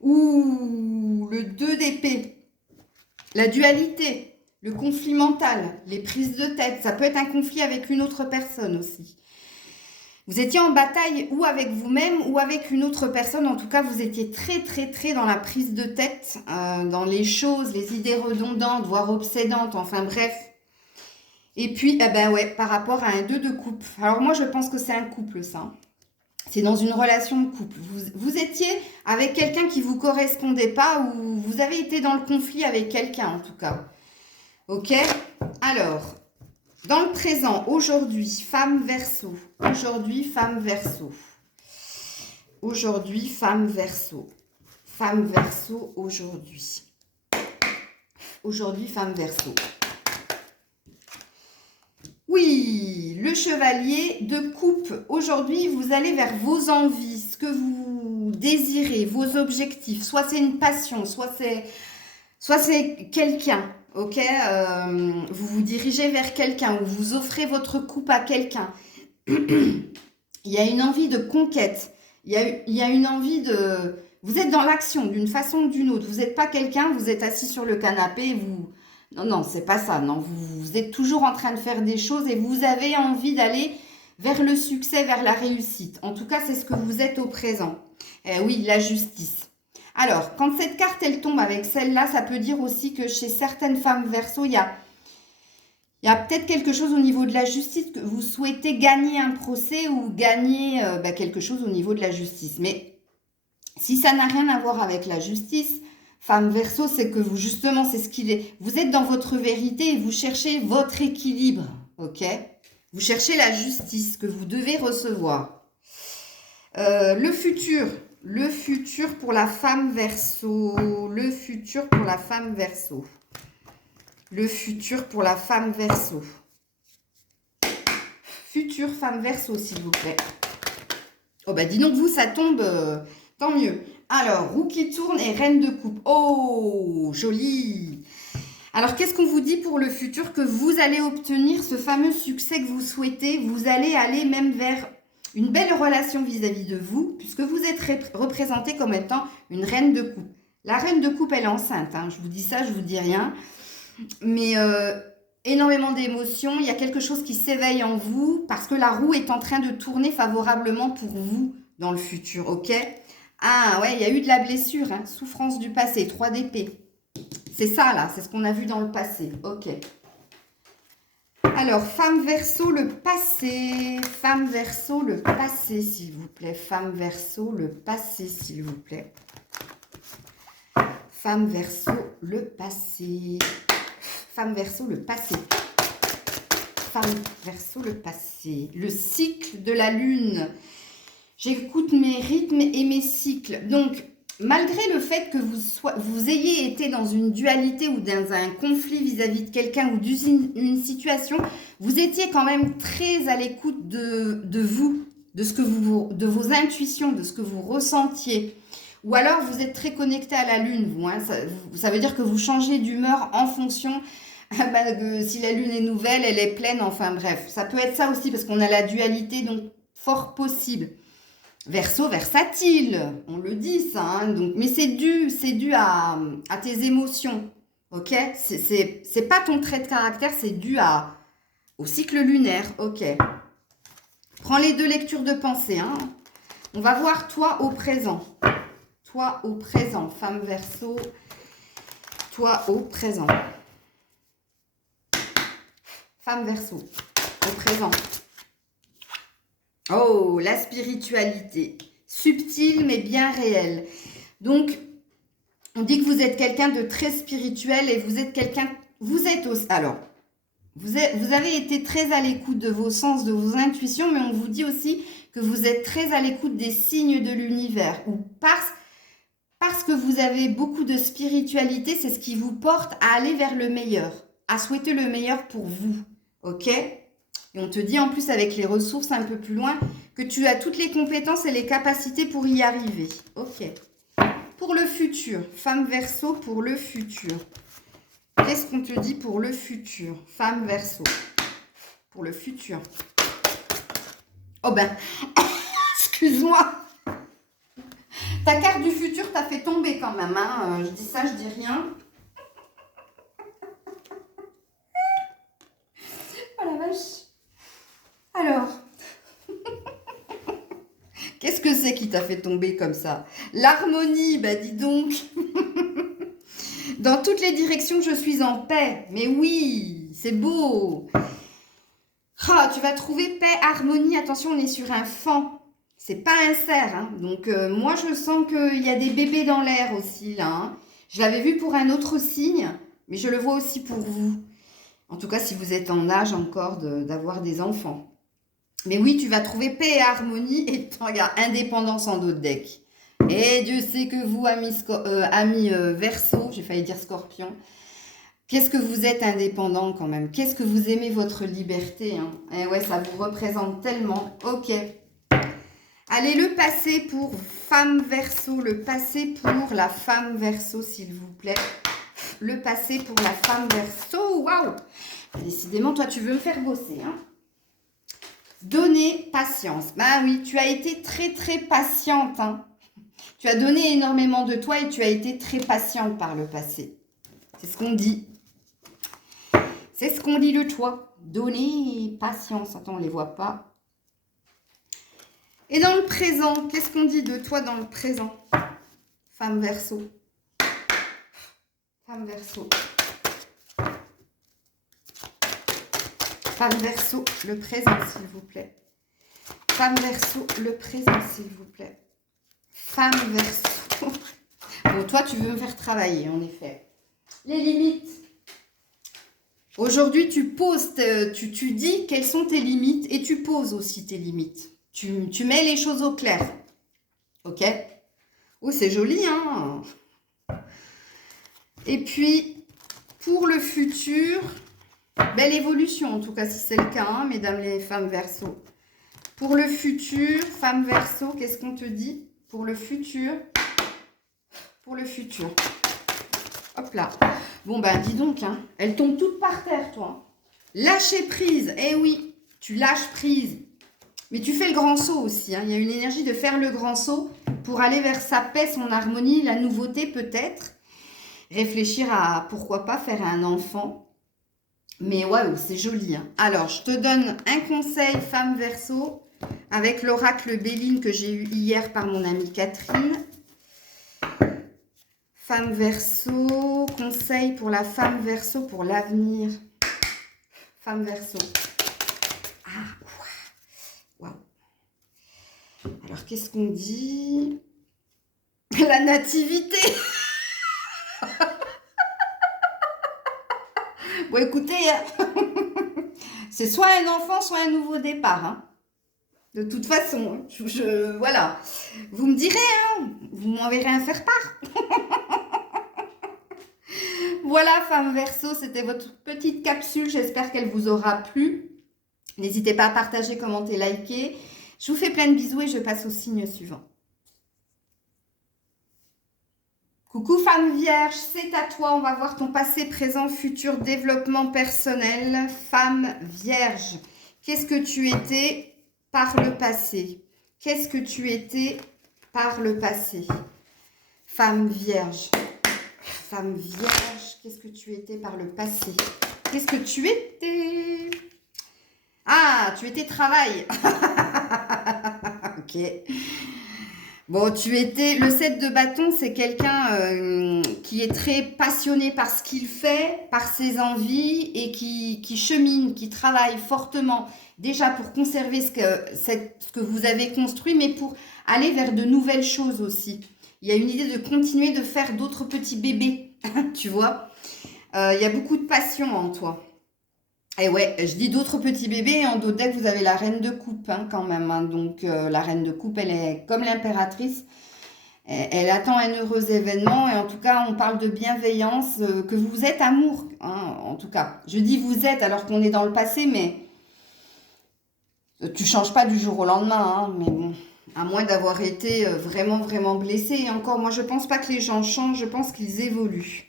Ouh, le 2 d'épée. La dualité, le conflit mental, les prises de tête. Ça peut être un conflit avec une autre personne aussi. Vous étiez en bataille ou avec vous-même ou avec une autre personne. En tout cas, vous étiez très dans la prise de tête, dans les choses, les idées redondantes, voire obsédantes, enfin bref. Et puis, eh ben ouais, par rapport à un 2 de coupe. Alors moi, je pense que c'est un couple, ça. C'est dans une relation de couple. Vous étiez avec quelqu'un qui ne vous correspondait pas ou vous avez été dans le conflit avec quelqu'un, en tout cas. Ok? Alors, dans le présent, aujourd'hui, femme Verseau. Aujourd'hui, femme Verseau. Aujourd'hui, femme Verseau. Femme Verseau, aujourd'hui. Aujourd'hui, femme Verseau. Oui, le chevalier de coupe. Aujourd'hui, vous allez vers vos envies, ce que vous désirez, vos objectifs. Soit c'est une passion, soit c'est quelqu'un, ok? Vous vous dirigez vers quelqu'un ou vous offrez votre coupe à quelqu'un. Il y a une envie de conquête. Il y a une envie de... Vous êtes dans l'action d'une façon ou d'une autre. Vous n'êtes pas quelqu'un, vous êtes assis sur le canapé, vous... Non, c'est pas ça. Non, vous êtes toujours en train de faire des choses et vous avez envie d'aller vers le succès, vers la réussite. En tout cas, c'est ce que vous êtes au présent. Oui, la justice. Alors, quand cette carte, elle tombe avec celle-là, ça peut dire aussi que chez certaines femmes Verseau, il y a peut-être quelque chose au niveau de la justice, que vous souhaitez gagner un procès ou gagner quelque chose au niveau de la justice. Mais Si ça n'a rien à voir avec la justice, femme Verseau, c'est que vous, justement, c'est ce qu'il est. Vous êtes dans votre vérité et vous cherchez votre équilibre, ok? Vous cherchez la justice que vous devez recevoir. Le futur pour la femme Verseau, le futur pour la femme Verseau, le futur pour la femme Verseau. Future femme Verseau, s'il vous plaît. Oh, bah dis donc, vous, ça tombe, tant mieux. Alors, roue qui tourne et reine de coupe. Oh, joli. Alors, qu'est-ce qu'on vous dit pour le futur? Que vous allez obtenir ce fameux succès que vous souhaitez. Vous allez aller même vers une belle relation vis-à-vis de vous, puisque vous êtes représenté comme étant une reine de coupe. La reine de coupe, elle est enceinte. Hein. Je vous dis ça, je vous dis rien. Mais énormément d'émotions. Il y a quelque chose qui s'éveille en vous, parce que la roue est en train de tourner favorablement pour vous dans le futur, ok? Ah ouais, il y a eu de la blessure, hein, souffrance du passé, 3 d'épée. C'est ça là, c'est ce qu'on a vu dans le passé, ok. Alors, femme Verseau, le passé. Femme Verseau, le passé, s'il vous plaît. Femme Verseau, le passé, s'il vous plaît. Femme Verseau, le passé. Femme Verseau, le passé. Femme Verseau, le passé. Le cycle de la lune. J'écoute mes rythmes et mes cycles. Donc, malgré le fait que vous ayez été dans une dualité ou dans un conflit vis-à-vis de quelqu'un ou d'une situation, vous étiez quand même très à l'écoute de vous, de vos intuitions, de ce que vous ressentiez. Ou alors, vous êtes très connecté à la lune, vous. Hein, ça veut dire que vous changez d'humeur en fonction si la lune est nouvelle, elle est pleine, enfin bref. Ça peut être ça aussi parce qu'on a la dualité, donc fort possible. Verseau, versatile, on le dit ça, hein, donc, mais c'est dû à tes émotions, ok? C'est pas ton trait de caractère, c'est dû au cycle lunaire, ok? Prends les 2 lectures de pensée, hein. On va voir toi au présent. Toi au présent, femme Verseau, toi au présent. Femme Verseau, au présent. Oh, la spiritualité. Subtile mais bien réelle. Donc, on dit que vous êtes quelqu'un de très spirituel et vous êtes quelqu'un... Vous êtes aussi... Alors, vous avez été très à l'écoute de vos sens, de vos intuitions, mais on vous dit aussi que vous êtes très à l'écoute des signes de l'univers. Ou parce que vous avez beaucoup de spiritualité, c'est ce qui vous porte à aller vers le meilleur, à souhaiter le meilleur pour vous. Ok ? Et on te dit en plus avec les ressources un peu plus loin que tu as toutes les compétences et les capacités pour y arriver. Ok. Pour le futur, femme Verseau, pour le futur. Qu'est-ce qu'on te dit pour le futur, femme Verseau? Pour le futur. Oh ben, excuse-moi. Ta carte du futur t'a fait tomber quand même. Hein. Je dis ça, je dis rien. Oh la vache. Alors, qu'est-ce que c'est qui t'a fait tomber comme ça? L'harmonie, bah dis donc. Dans toutes les directions, je suis en paix. Mais oui, c'est beau. Ah, tu vas trouver paix, harmonie. Attention, on est sur un fan. C'est pas un cerf. Hein. Donc, moi, je sens qu'il y a des bébés dans l'air aussi, là. Hein. Je l'avais vu pour un autre signe, mais je le vois aussi pour vous. En tout cas, si vous êtes en âge encore d'avoir des enfants. Mais oui, tu vas trouver paix et harmonie et regarde, indépendance en dos de deck. Et Dieu sait que vous, amis Verseau, j'ai failli dire Scorpion, qu'est-ce que vous êtes indépendant quand même. Qu'est-ce que vous aimez votre liberté. Hein. Et ouais, ça vous représente tellement. Ok. Allez, le passé pour femme Verseau. Le passé pour la femme Verseau, s'il vous plaît. Le passé pour la femme Verseau. Waouh! Décidément, toi, tu veux me faire bosser. Hein. Donner patience. Bah oui, tu as été très, très patiente. Hein. Tu as donné énormément de toi et tu as été très patiente par le passé. C'est ce qu'on dit. C'est ce qu'on dit de toi. Donner patience. Attends, on ne les voit pas. Et dans le présent, qu'est-ce qu'on dit de toi dans le présent? Femme Verseau. Femme Verseau. Femme Verseau, le présent, s'il vous plaît. Femme Verseau, le présent, s'il vous plaît. Femme Verseau. Bon, toi, tu veux me faire travailler, en effet. Les limites. Aujourd'hui, tu poses, tu dis quelles sont tes limites et tu poses aussi tes limites. Tu mets les choses au clair. Ok? Oh, c'est joli, hein? Et puis, pour le futur, belle évolution, en tout cas, si c'est le cas, hein, mesdames les femmes Verseau. Pour le futur, femme Verseau, qu'est-ce qu'on te dit? Pour le futur. Pour le futur. Hop là. Bon, ben, dis donc, hein, elles tombent toutes par terre, toi. Lâcher prise. Eh oui, tu lâches prise. Mais tu fais le grand saut aussi. Hein. Il y a une énergie de faire le grand saut pour aller vers sa paix, son harmonie, la nouveauté peut-être. Réfléchir à, pourquoi pas, faire un enfant. Mais waouh, c'est joli. Hein. Alors, je te donne un conseil, femme Verseau, avec l'oracle Béline que j'ai eu hier par mon amie Catherine. Femme Verseau, conseil pour la femme Verseau pour l'avenir. Femme Verseau. Ah, waouh. Alors, qu'est-ce qu'on dit? La nativité. Bon, écoutez, c'est soit un enfant, soit un nouveau départ. Hein. De toute façon, voilà. Vous me direz, hein, vous m'enverrez un faire-part. Voilà, femme Verseau, c'était votre petite capsule. J'espère qu'elle vous aura plu. N'hésitez pas à partager, commenter, liker. Je vous fais plein de bisous et je passe au signe suivant. Coucou femme vierge, c'est à toi. On va voir ton passé, présent, futur, développement personnel. Femme vierge, qu'est-ce que tu étais par le passé? Qu'est-ce que tu étais par le passé? Femme vierge. Femme vierge, qu'est-ce que tu étais par le passé? Qu'est-ce que tu étais? Ah, tu étais travail. Ok. Bon, tu étais... Le 7 de bâton, c'est quelqu'un qui est très passionné par ce qu'il fait, par ses envies et qui chemine, qui travaille fortement. Déjà pour conserver ce que vous avez construit, mais pour aller vers de nouvelles choses aussi. Il y a une idée de continuer de faire d'autres petits bébés, tu vois. Il y a beaucoup de passion en toi. Et ouais, je dis d'autres petits bébés, et en dos deck, vous avez la reine de coupe hein, quand même. Hein. Donc, la reine de coupe, elle est comme l'impératrice. Elle attend un heureux événement. Et en tout cas, on parle de bienveillance, que vous êtes amour. Hein, en tout cas, je dis vous êtes alors qu'on est dans le passé, mais tu changes pas du jour au lendemain. Hein, mais bon, à moins d'avoir été vraiment, vraiment blessé. Et encore, moi, je pense pas que les gens changent. Je pense qu'ils évoluent.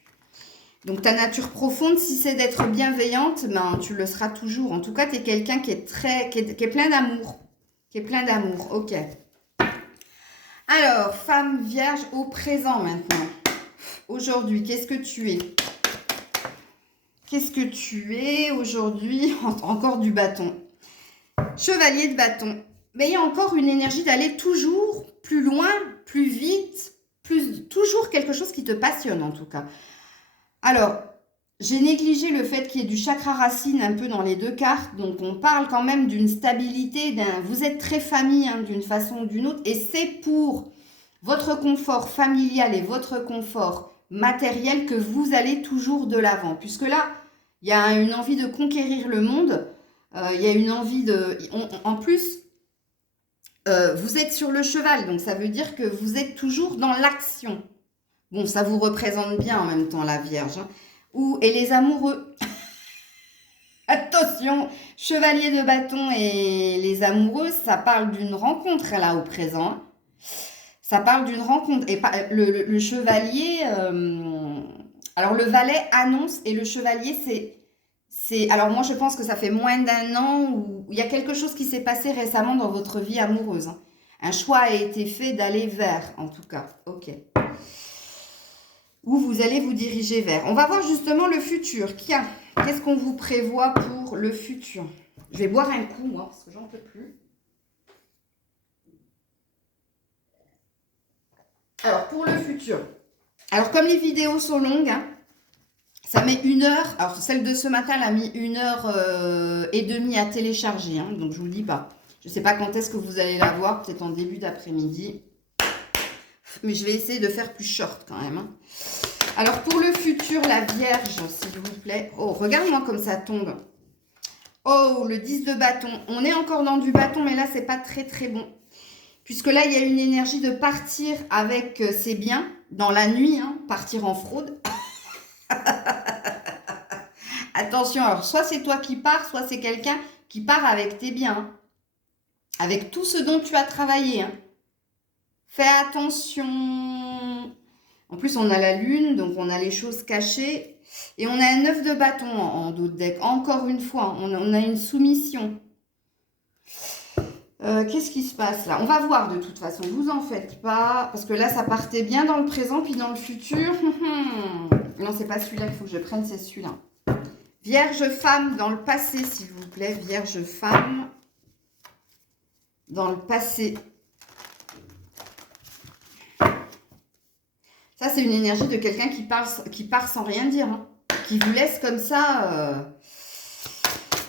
Donc, ta nature profonde, si c'est d'être bienveillante, ben, tu le seras toujours. En tout cas, tu es quelqu'un qui est plein d'amour. Qui est plein d'amour, ok. Alors, femme vierge au présent maintenant. Aujourd'hui, qu'est-ce que tu es? Qu'est-ce que tu es aujourd'hui? Encore du bâton. Chevalier de bâton. Mais il y a encore une énergie d'aller toujours plus loin, plus vite, toujours quelque chose qui te passionne en tout cas. Alors, j'ai négligé le fait qu'il y ait du chakra racine un peu dans les deux cartes. Donc, on parle quand même d'une stabilité. Vous êtes très famille hein, d'une façon ou d'une autre. Et c'est pour votre confort familial et votre confort matériel que vous allez toujours de l'avant. Puisque là, il y a une envie de conquérir le monde. Il y a une envie de... En plus, vous êtes sur le cheval. Donc, ça veut dire que vous êtes toujours dans l'action. Bon, ça vous représente bien en même temps, la Vierge. Hein. Et les amoureux. Attention, chevalier de bâton et les amoureux, ça parle d'une rencontre là au présent. Hein. Ça parle d'une rencontre. Et le chevalier... alors, le valet annonce et le chevalier, c'est... Alors, moi, je pense que ça fait moins d'un an où il y a quelque chose qui s'est passé récemment dans votre vie amoureuse. Hein. Un choix a été fait d'aller vers, en tout cas. Ok. Où vous allez vous diriger vers. On va voir justement le futur. Qu'est-ce qu'on vous prévoit pour le futur? Je vais boire un coup, moi, parce que j'en peux plus. Alors, pour le futur. Alors, comme les vidéos sont longues, hein, ça met 1 heure. Alors, celle de ce matin, elle a mis 1h30 à télécharger. Hein, donc, je ne vous le dis pas. Je ne sais pas quand est-ce que vous allez la voir. Peut-être en début d'après-midi. Mais je vais essayer de faire plus short quand même. Hein. Alors, pour le futur, la Vierge, s'il vous plaît. Oh, regarde-moi comme ça tombe. Oh, le 10 de bâton. On est encore dans du bâton, mais là, c'est pas très, très bon. Puisque là, il y a une énergie de partir avec ses biens dans la nuit, hein, partir en fraude. Attention, alors, soit c'est toi qui pars, soit c'est quelqu'un qui part avec tes biens. Hein, avec tout ce dont tu as travaillé. Hein. Fais attention. En plus, on a la lune, donc on a les choses cachées. Et on a un 9 de bâton en dos de deck. Encore une fois, on a une soumission. Qu'est-ce qui se passe là? On va voir de toute façon, vous en faites pas. Parce que là, ça partait bien dans le présent, puis dans le futur. Non, c'est pas celui-là qu'il faut que je prenne, c'est celui-là. Vierge femme dans le passé, s'il vous plaît. Vierge femme dans le passé. Ça, c'est une énergie de quelqu'un qui part sans rien dire. Hein. Qui vous laisse comme ça.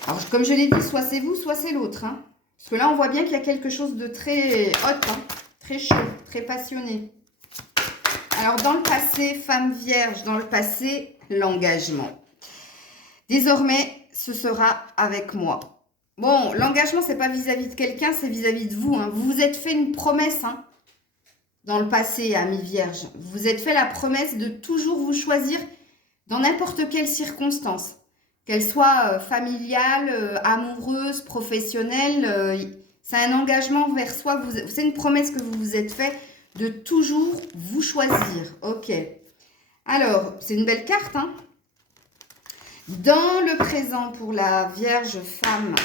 Alors, comme je l'ai dit, soit c'est vous, soit c'est l'autre. Hein. Parce que là, on voit bien qu'il y a quelque chose de très hot, hein, très chaud, très passionné. Alors, dans le passé, femme vierge, dans le passé, l'engagement. Désormais, ce sera avec moi. Bon, l'engagement, c'est pas vis-à-vis de quelqu'un, c'est vis-à-vis de vous. Hein. Vous vous êtes fait une promesse, hein. Dans le passé, amis vierges, vous vous êtes fait la promesse de toujours vous choisir dans n'importe quelle circonstance, qu'elle soit familiale, amoureuse, professionnelle. C'est un engagement vers soi, c'est une promesse que vous vous êtes fait de toujours vous choisir. Ok. Alors, c'est une belle carte. Hein. Dans le présent pour la Vierge femme,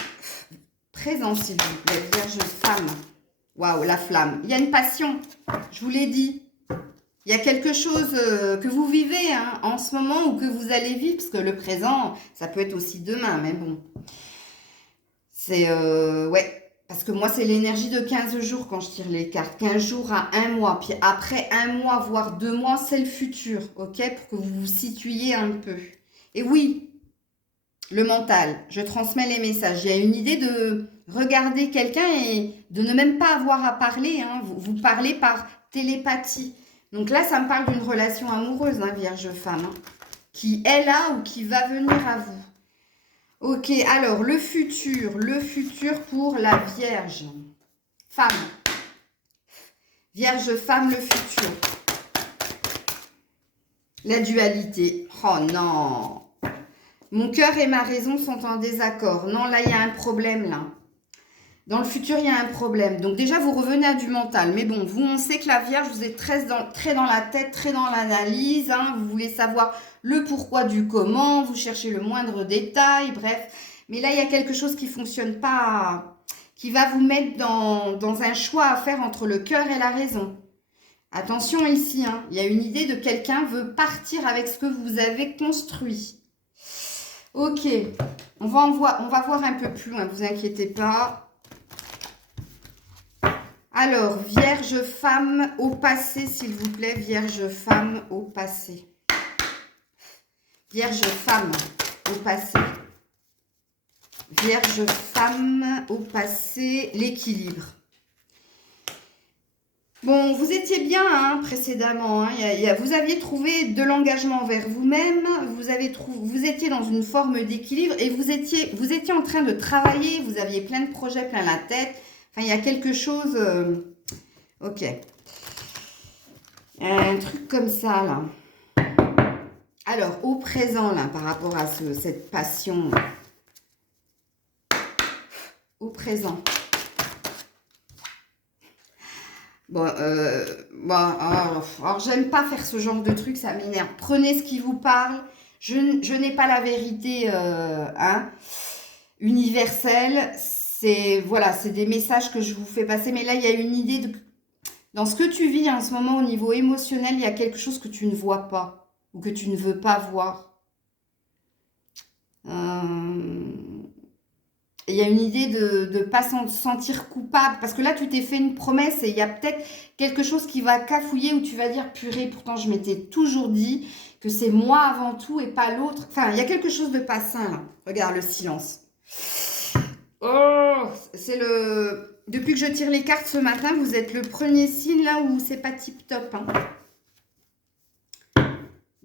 présent s'il vous plaît, Vierge femme. Waouh, la flamme. Il y a une passion, je vous l'ai dit. Il y a quelque chose que vous vivez hein, en ce moment ou que vous allez vivre, parce que le présent, ça peut être aussi demain, mais bon. C'est, ouais, parce que moi, c'est l'énergie de 15 jours quand je tire les cartes. 15 jours à 1 mois, puis après 1 mois, voire 2 mois, c'est le futur, ok? Pour que vous vous situiez un peu. Et oui, le mental, je transmets les messages. Il y a une idée de regarder quelqu'un et de ne même pas avoir à parler. Hein. Vous parlez par télépathie. Donc là, ça me parle d'une relation amoureuse, hein, Vierge femme, hein, qui est là ou qui va venir à vous. Ok, alors le futur pour la Vierge femme. Vierge femme, le futur. La dualité. Oh non. Mon cœur et ma raison sont en désaccord. Non, là, il y a un problème, là. Dans le futur, il y a un problème. Donc déjà, vous revenez à du mental. Mais bon, vous, on sait que la Vierge, vous êtes très dans la tête, très dans l'analyse. Hein. Vous voulez savoir le pourquoi du comment. Vous cherchez le moindre détail. Bref. Mais là, il y a quelque chose qui ne fonctionne pas. Qui va vous mettre dans un choix à faire entre le cœur et la raison. Attention ici. Hein. Il y a une idée de quelqu'un veut partir avec ce que vous avez construit. Ok. On va voir un peu plus loin. Vous inquiétez pas. Alors, Vierge femme au passé, s'il vous plaît. Vierge femme au passé. Vierge femme au passé. Vierge femme au passé, l'équilibre. Bon, vous étiez bien hein, précédemment. Hein, vous aviez trouvé de l'engagement envers vous-même. Vous étiez dans une forme d'équilibre et vous étiez en train de travailler. Vous aviez plein de projets plein la tête. Enfin, il y a quelque chose... ok. Un truc comme ça, là. Alors, au présent, là, par rapport à cette passion. Au présent. Bon, alors j'aime pas faire ce genre de truc, ça m'énerve. Prenez ce qui vous parle. Je n'ai pas la vérité universelle. Voilà, c'est des messages que je vous fais passer. Mais là, il y a une idée de... Dans ce que tu vis en ce moment au niveau émotionnel, il y a quelque chose que tu ne vois pas ou que tu ne veux pas voir. Il y a une idée de ne pas se sentir coupable. Parce que là, tu t'es fait une promesse et il y a peut-être quelque chose qui va cafouiller où tu vas dire, purée, pourtant je m'étais toujours dit que c'est moi avant tout et pas l'autre. Enfin, il y a quelque chose de pas sain là. Regarde le silence. Oh, c'est le... depuis que je tire les cartes ce matin, vous êtes le premier signe là où c'est pas tip top. Hein.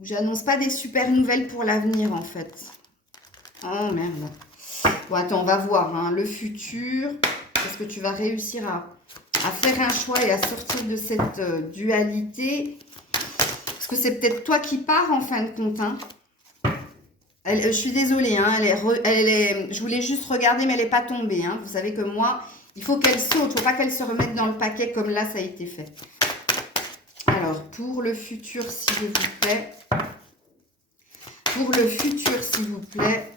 J'annonce pas des super nouvelles pour l'avenir en fait. Oh merde. Bon, attends, on va voir. Hein. Le futur, est-ce que tu vas réussir à faire un choix et à sortir de cette dualité? Parce que c'est peut-être toi qui pars en fin de compte. Hein. Je suis désolée, hein, je voulais juste regarder, mais elle n'est pas tombée. Hein. Vous savez que moi, il faut qu'elle saute. Il ne faut pas qu'elle se remette dans le paquet comme là, ça a été fait. Alors, pour le futur, s'il vous plaît. Pour le futur, s'il vous plaît.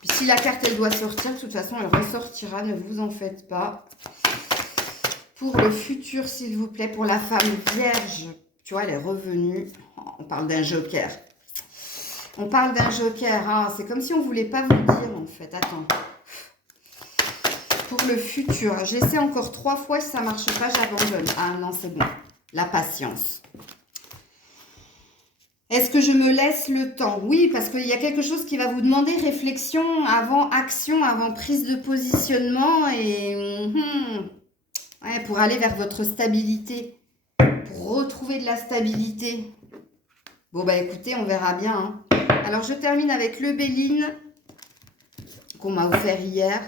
Puis si la carte, elle doit sortir, de toute façon, elle ressortira. Ne vous en faites pas. Pour le futur, s'il vous plaît. Pour la femme vierge. Tu vois, elle est revenue. On parle d'un joker. On parle d'un joker. Ah, c'est comme si on ne voulait pas vous dire, en fait. Attends. Pour le futur. J'essaie encore 3 fois. Si ça ne marche pas, j'abandonne. Ah non, c'est bon. La patience. Est-ce que je me laisse le temps? Oui, parce qu'il y a quelque chose qui va vous demander réflexion avant action, avant prise de positionnement. Et ouais, pour aller vers votre stabilité. Pour retrouver de la stabilité. Bon, bah écoutez, on verra bien. Hein. Alors, je termine avec le Béline qu'on m'a offert hier.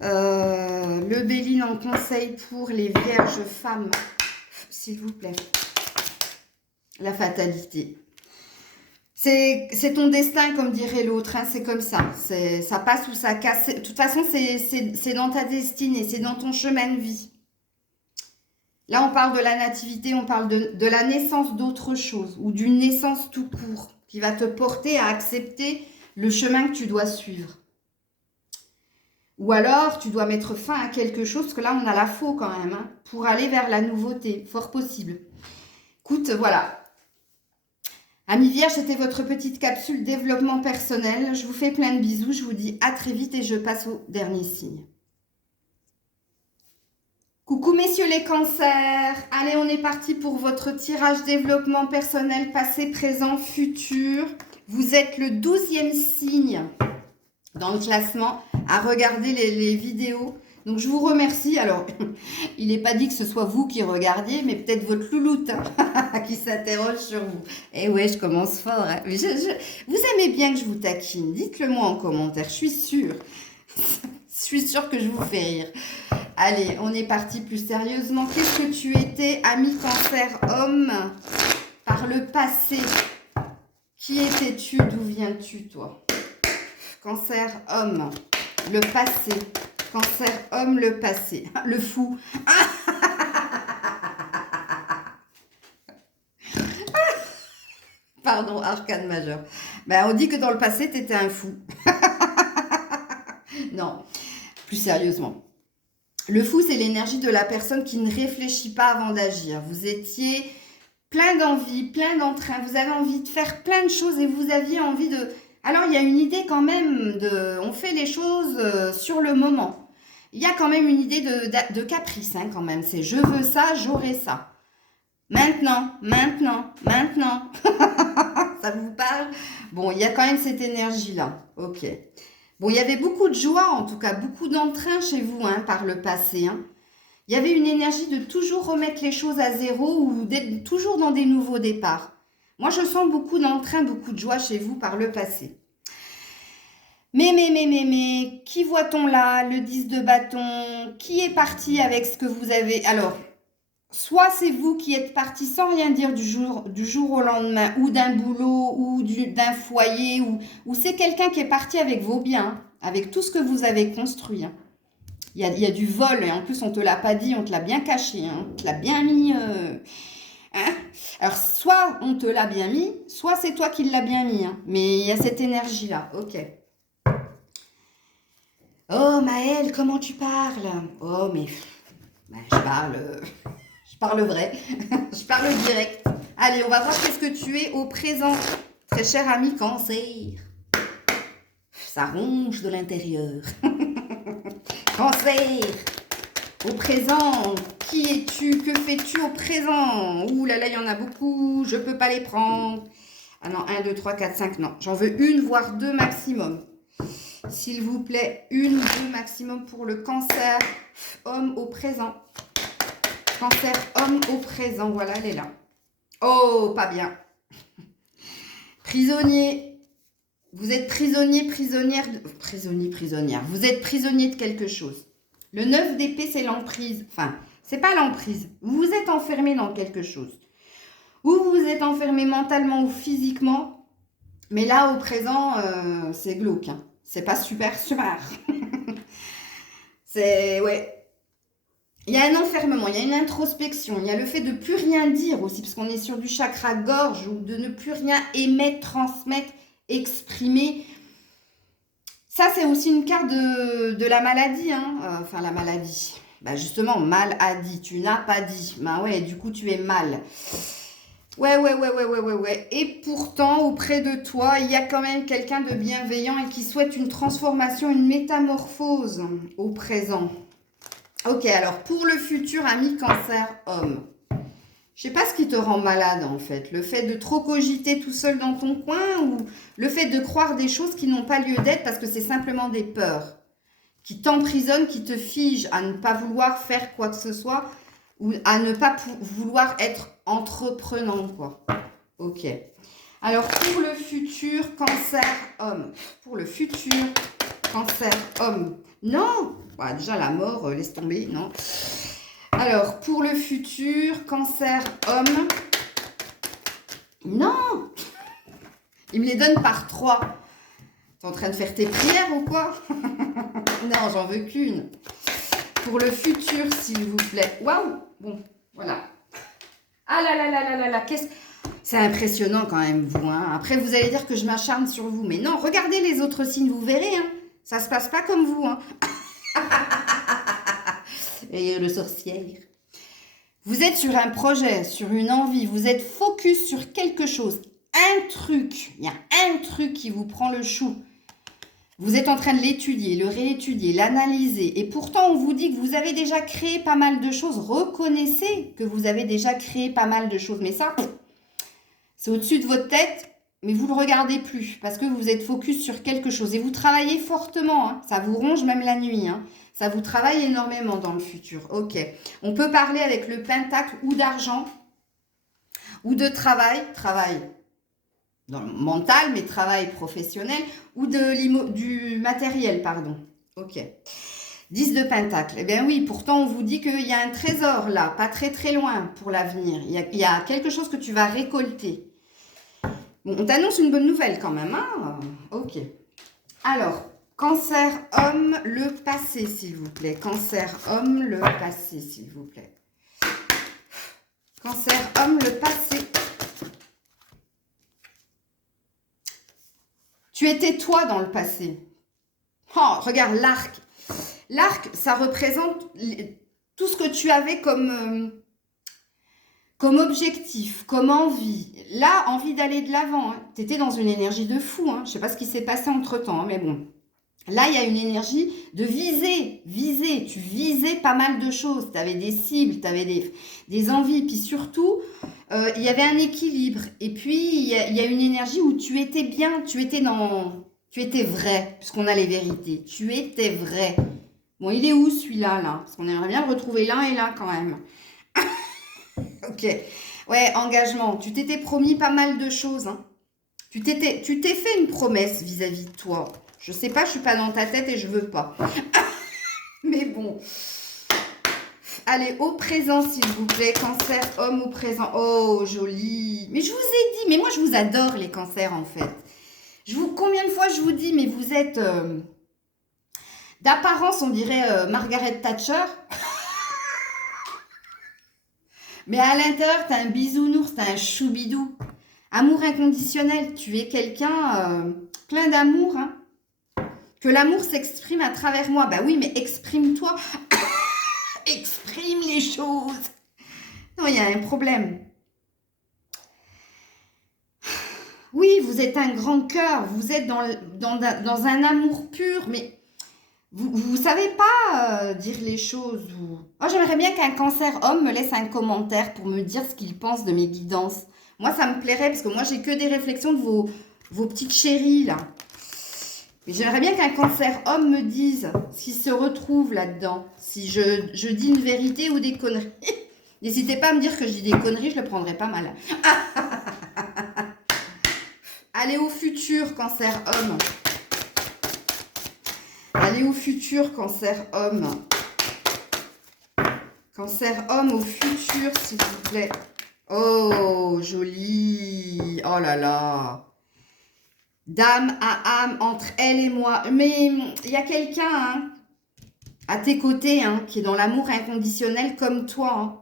Le Béline en conseil pour les vierges femmes, s'il vous plaît. La fatalité. C'est ton destin, comme dirait l'autre. Hein, c'est comme ça. Ça passe ou ça casse. De toute façon, c'est dans ta destinée. C'est dans ton chemin de vie. Là, on parle de la nativité, on parle de la naissance d'autre chose ou d'une naissance tout court qui va te porter à accepter le chemin que tu dois suivre. Ou alors, tu dois mettre fin à quelque chose, parce que là, on a la faux quand même, hein, pour aller vers la nouveauté, fort possible. Écoute, voilà. Amis vierges, c'était votre petite capsule développement personnel. Je vous fais plein de bisous, je vous dis à très vite et je passe au dernier signe. Coucou messieurs les cancers, allez on est parti pour votre tirage développement personnel passé, présent, futur. Vous êtes le 12e signe dans le classement à regarder les vidéos. Donc je vous remercie. Alors, il n'est pas dit que ce soit vous qui regardiez, mais peut-être votre louloute hein, qui s'interroge sur vous. Eh ouais, je commence fort. Hein. Vous aimez bien que je vous taquine, dites-le moi en commentaire, je suis sûre. Je suis sûre que je vous fais rire. Allez, on est parti plus sérieusement. Qu'est-ce que tu étais, ami cancer homme, par le passé? Qui étais-tu? D'où viens-tu, toi? Cancer homme, le passé. Cancer homme, le passé. Le fou. Pardon, arcane majeur. Ben, on dit que dans le passé, tu étais un fou. Non, plus sérieusement. Le fou, c'est l'énergie de la personne qui ne réfléchit pas avant d'agir. Vous étiez plein d'envie, plein d'entrain. Vous avez envie de faire plein de choses et vous aviez envie de... Alors, il y a une idée quand même de... On fait les choses sur le moment. Il y a quand même une idée de caprice, hein, quand même. C'est je veux ça, j'aurai ça. Maintenant, maintenant, maintenant. Ça vous parle? Bon, il y a quand même cette énergie-là. Ok. Bon, il y avait beaucoup de joie, en tout cas, beaucoup d'entrain chez vous, hein, par le passé. Hein. Il y avait une énergie de toujours remettre les choses à zéro ou d'être toujours dans des nouveaux départs. Moi, je sens beaucoup d'entrain, beaucoup de joie chez vous par le passé. Mais, qui voit-on là? Le 10 de bâton. Qui est parti avec ce que vous avez? Alors, soit c'est vous qui êtes parti sans rien dire du jour au lendemain, ou d'un boulot, ou d'un foyer, ou c'est quelqu'un qui est parti avec vos biens, avec tout ce que vous avez construit. Hein. Il y a du vol, et en plus on ne te l'a pas dit, on te l'a bien caché, hein, on te l'a bien mis... Hein. Alors, soit on te l'a bien mis, soit c'est toi qui l'as bien mis. Hein. Mais il y a cette énergie-là, ok. Oh Maëlle, comment tu parles? Oh mais... Ben, je parle vrai. Je parle direct. Allez, on va voir qu'est-ce que tu es au présent. Très cher ami cancer. Ça ronge de l'intérieur. Cancer. Au présent. Qui es-tu? Que fais-tu au présent? Ouh là là, il y en a beaucoup. Je ne peux pas les prendre. Ah non, 1, 2, 3, 4, 5, non. J'en veux une, voire deux maximum. s'il vous plaît, une ou deux maximum pour le cancer, homme au présent. Cancer, homme au présent, voilà, elle est là. Oh, pas bien. Prisonnier. Vous êtes prisonnier, prisonnière. Prisonnière. Vous êtes prisonnier de quelque chose. Le 9 d'épée, c'est l'emprise. Enfin, c'est pas l'emprise. Vous vous êtes enfermé dans quelque chose. Ou vous vous êtes enfermé mentalement ou physiquement. Mais là, au présent, c'est glauque. Hein. C'est pas super. C'est, ouais. Il y a un enfermement, il y a une introspection, il y a le fait de ne plus rien dire aussi, parce qu'on est sur du chakra gorge, ou de ne plus rien émettre, transmettre, exprimer. Ça, c'est aussi une carte de la maladie, hein. Enfin, la maladie. Bah justement, mal a dit, tu n'as pas dit. Bah ouais, du coup, tu es mal. Ouais. Et pourtant, auprès de toi, il y a quand même quelqu'un de bienveillant et qui souhaite une transformation, une métamorphose au présent. Ok, alors pour le futur ami cancer homme, je sais pas ce qui te rend malade en fait. Le fait de trop cogiter tout seul dans ton coin ou le fait de croire des choses qui n'ont pas lieu d'être parce que c'est simplement des peurs qui t'emprisonnent, qui te figent à ne pas vouloir faire quoi que ce soit ou à ne pas vouloir être entreprenant quoi. Ok. Alors pour le futur cancer homme, pour le futur cancer homme, non. Bah, déjà, la mort, laisse tomber, non. Alors, pour le futur, cancer, homme. Non. Il me les donne par 3. T'es en train de faire tes prières ou quoi? Non, j'en veux qu'une. Pour le futur, s'il vous plaît. Waouh. Bon, voilà. Ah là, qu'est-ce... C'est impressionnant quand même, vous. Hein. Après, vous allez dire que je m'acharne sur vous. Mais non, regardez les autres signes, vous verrez. Hein. Ça se passe pas comme vous. Hein. Et le sorcière. Vous êtes sur un projet, sur une envie, vous êtes focus sur quelque chose, un truc, il y a un truc qui vous prend le chou. Vous êtes en train de l'étudier, le réétudier, l'analyser et pourtant on vous dit que vous avez déjà créé pas mal de choses. Reconnaissez que vous avez déjà créé pas mal de choses, mais ça, c'est au-dessus de votre tête. Mais vous ne le regardez plus parce que vous êtes focus sur quelque chose et vous travaillez fortement. Hein. Ça vous ronge même la nuit. Hein. Ça vous travaille énormément dans le futur. Ok. On peut parler avec le pentacle ou d'argent ou de travail. Travail dans le mental, mais travail professionnel ou du matériel, pardon. Ok. 10 de pentacle. Eh bien oui, pourtant on vous dit qu'il y a un trésor là, pas très très loin pour l'avenir. Il y a quelque chose que tu vas récolter. Bon, on t'annonce une bonne nouvelle quand même, hein? Ok. Alors, cancer homme, le passé, s'il vous plaît. Cancer homme, le passé, s'il vous plaît. Cancer homme, le passé. Tu étais toi dans le passé. Oh, regarde l'arc. L'arc, ça représente tout ce que tu avais comme objectif, comme envie. Là, envie d'aller de l'avant. Hein. Tu étais dans une énergie de fou. Hein. Je ne sais pas ce qui s'est passé entre-temps, hein, mais bon. Là, il y a une énergie de viser. Viser. Tu visais pas mal de choses. Tu avais des cibles, tu avais des envies. Puis surtout, il y avait un équilibre. Et puis, il y a une énergie où tu étais bien. Tu étais vrai, puisqu'on a les vérités. Tu étais vrai. Bon, il est où celui-là, là? Parce qu'on aimerait bien le retrouver l'un et là, quand même. Ok. Ouais, engagement. Tu t'étais promis pas mal de choses. Hein. Tu t'es fait une promesse vis-à-vis de toi. Je sais pas, je suis pas dans ta tête et je veux pas. Mais bon. Allez, au présent, s'il vous plaît. Cancer, homme au présent. Oh, joli. Mais je vous ai dit, mais moi, je vous adore, les cancers, en fait. Combien de fois je vous dis, mais vous êtes... d'apparence, on dirait Margaret Thatcher. Mais à l'intérieur, tu as un bisounours, tu as un choubidou. Amour inconditionnel, tu es quelqu'un plein d'amour. Hein. Que l'amour s'exprime à travers moi. Bah oui, mais exprime-toi. Exprime les choses. Non, il y a un problème. Oui, vous êtes un grand cœur. Vous êtes dans un amour pur, mais... Vous ne savez pas dire les choses. Oh, j'aimerais bien qu'un cancer homme me laisse un commentaire pour me dire ce qu'il pense de mes guidances. Moi, ça me plairait parce que moi, j'ai que des réflexions de vos petites chéries, là. Mais j'aimerais bien qu'un cancer homme me dise s'il se retrouve là-dedans, si je dis une vérité ou des conneries. N'hésitez pas à me dire que je dis des conneries, je le prendrai pas mal. Allez au futur, cancer homme. Allez au futur, cancer homme. Cancer homme au futur, s'il vous plaît. Oh, joli. Oh là là. D'âme à âme entre elle et moi. Mais il y a quelqu'un hein, à tes côtés hein, qui est dans l'amour inconditionnel comme toi. Hein.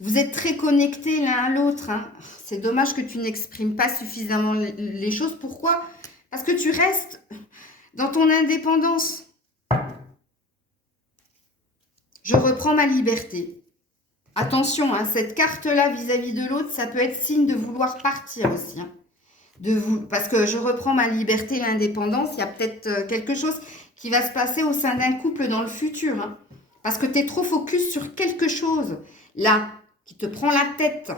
Vous êtes très connectés l'un à l'autre. Hein. C'est dommage que tu n'exprimes pas suffisamment les choses. Pourquoi? Parce que tu restes dans ton indépendance. Je reprends ma liberté. Attention, hein, cette carte-là vis-à-vis de l'autre, ça peut être signe de vouloir partir aussi. Hein. Parce que je reprends ma liberté, l'indépendance, il y a peut-être quelque chose qui va se passer au sein d'un couple dans le futur. Hein. Parce que tu es trop focus sur quelque chose, là, qui te prend la tête.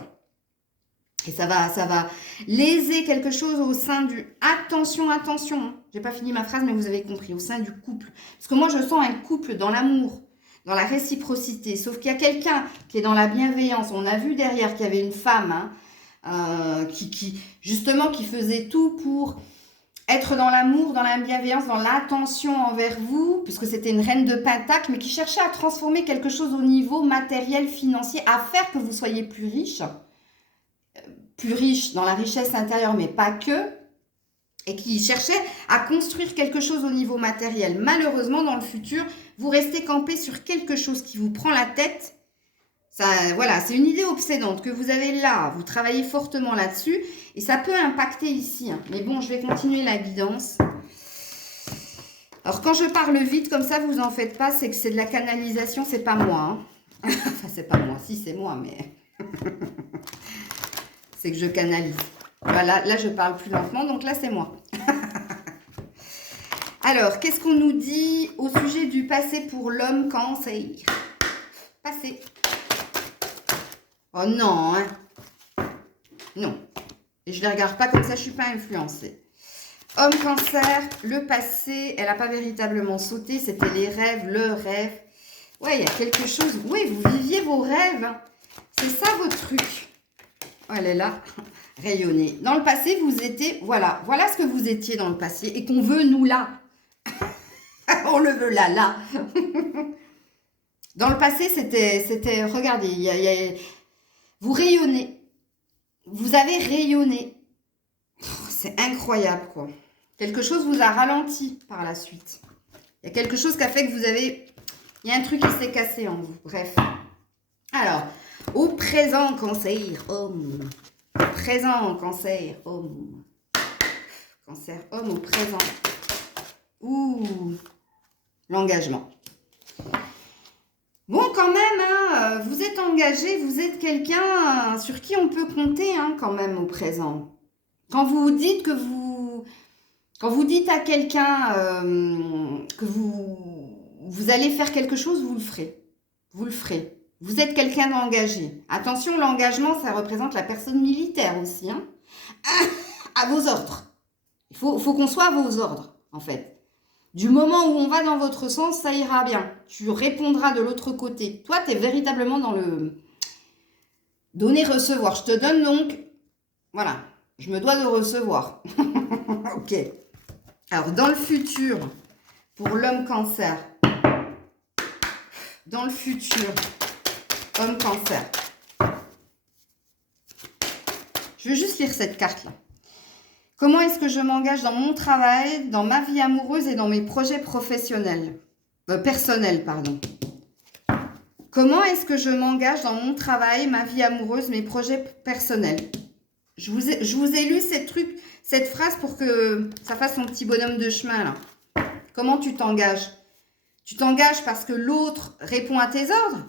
Et ça va léser quelque chose au sein du... Attention, attention. Hein. J'ai pas fini ma phrase, mais vous avez compris. Au sein du couple. Parce que moi, je sens un couple dans l'amour, dans la réciprocité. Sauf qu'il y a quelqu'un qui est dans la bienveillance. On a vu derrière qu'il y avait une femme... Hein, justement qui faisait tout pour être dans l'amour, dans la bienveillance, dans l'attention envers vous, puisque c'était une reine de Pentacle, mais qui cherchait à transformer quelque chose au niveau matériel, financier, à faire que vous soyez plus riche dans la richesse intérieure, mais pas que, et qui cherchait à construire quelque chose au niveau matériel. Malheureusement, dans le futur, vous restez campé sur quelque chose qui vous prend la tête. Ça, voilà, c'est une idée obsédante que vous avez là, vous travaillez fortement là-dessus et ça peut impacter ici. Hein. Mais bon, je vais continuer la guidance. Alors, quand je parle vite comme ça, vous en faites pas, c'est que c'est de la canalisation, c'est pas moi. Hein. Enfin, c'est pas moi, si c'est moi, mais c'est que je canalise. Voilà, là, je parle plus lentement, donc là, c'est moi. Alors, qu'est-ce qu'on nous dit au sujet du passé pour l'homme cancer? Passé. Oh non, hein. Non. Et je ne les regarde pas comme ça, je ne suis pas influencée. Homme cancer, le passé, elle n'a pas véritablement sauté, c'était les rêves, le rêve. Ouais, il y a quelque chose. Oui, vous viviez vos rêves. C'est ça votre truc. Oh, elle est là, rayonnée. Dans le passé, vous étiez, voilà ce que vous étiez dans le passé et qu'on veut nous là. On le veut là. Dans le passé, c'était, regardez, vous rayonnez. Vous avez rayonné. C'est incroyable, quoi. Quelque chose vous a ralenti par la suite. Il y a quelque chose qui a fait que vous avez... Il y a un truc qui s'est cassé en vous. Bref. Alors, au présent, cancer, homme. Au présent, cancer, homme. Cancer, homme, au présent. Ouh, l'engagement. Bon, quand même, hein, vous êtes engagé, vous êtes quelqu'un sur qui on peut compter hein, quand même au présent. Quand vous dites que quand vous dites à quelqu'un que vous allez faire quelque chose, vous le ferez. Vous le ferez. Vous êtes quelqu'un d'engagé. Attention, l'engagement, ça représente la personne militaire aussi. Hein. À vos ordres. Il faut qu'on soit à vos ordres, en fait. Du moment où on va dans votre sens, ça ira bien. Tu répondras de l'autre côté. Toi, tu es véritablement dans le donner-recevoir. Je te donne donc, voilà, je me dois de recevoir. Ok. Alors, dans le futur, pour l'homme cancer, dans le futur, homme cancer, je vais juste lire cette carte-là. Comment est-ce que je m'engage dans mon travail, dans ma vie amoureuse et dans mes projets professionnels personnels, pardon. Comment est-ce que je m'engage dans mon travail, ma vie amoureuse, mes projets personnels? Je vous ai lu cette phrase pour que ça fasse son petit bonhomme de chemin, là. Comment tu t'engages? Tu t'engages parce que l'autre répond à tes ordres?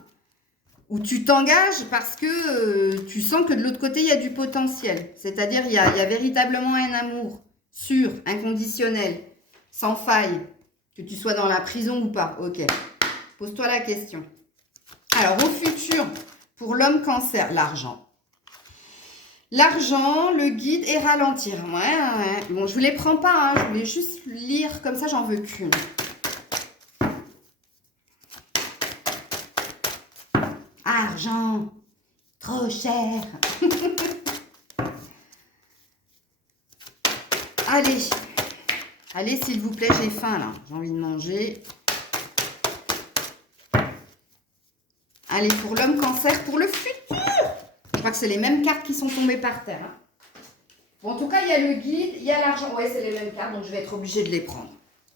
Ou tu t'engages parce que tu sens que de l'autre côté, il y a du potentiel. C'est-à-dire, il y a véritablement un amour sûr, inconditionnel, sans faille. Que tu sois dans la prison ou pas. Ok. Pose-toi la question. Alors, au futur, pour l'homme cancer, l'argent. L'argent, le guide et ralentir. Ouais. Bon, je ne vous les prends pas, hein, je voulais juste lire comme ça, j'en veux qu'une. Argent, trop cher. Allez, allez s'il vous plaît, j'ai faim là, j'ai envie de manger. Allez, pour l'homme cancer, pour le futur. Je crois que c'est les mêmes cartes qui sont tombées par terre. Hein. Bon, en tout cas, il y a le guide, il y a l'argent. Ouais, c'est les mêmes cartes, donc je vais être obligée de les prendre.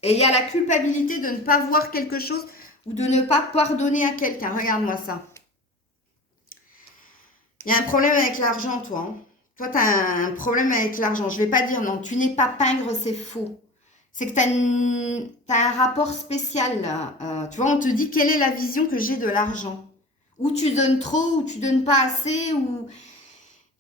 Et il y a la culpabilité de ne pas voir quelque chose ou de ne pas pardonner à quelqu'un. Regarde-moi ça. Il y a un problème avec l'argent, toi. Hein. Toi, tu as un problème avec l'argent. Je ne vais pas dire non, tu n'es pas pingre, c'est faux. C'est que tu as un rapport spécial là. Tu vois, on te dit quelle est la vision que j'ai de l'argent. Ou tu donnes trop, ou tu donnes pas assez, ou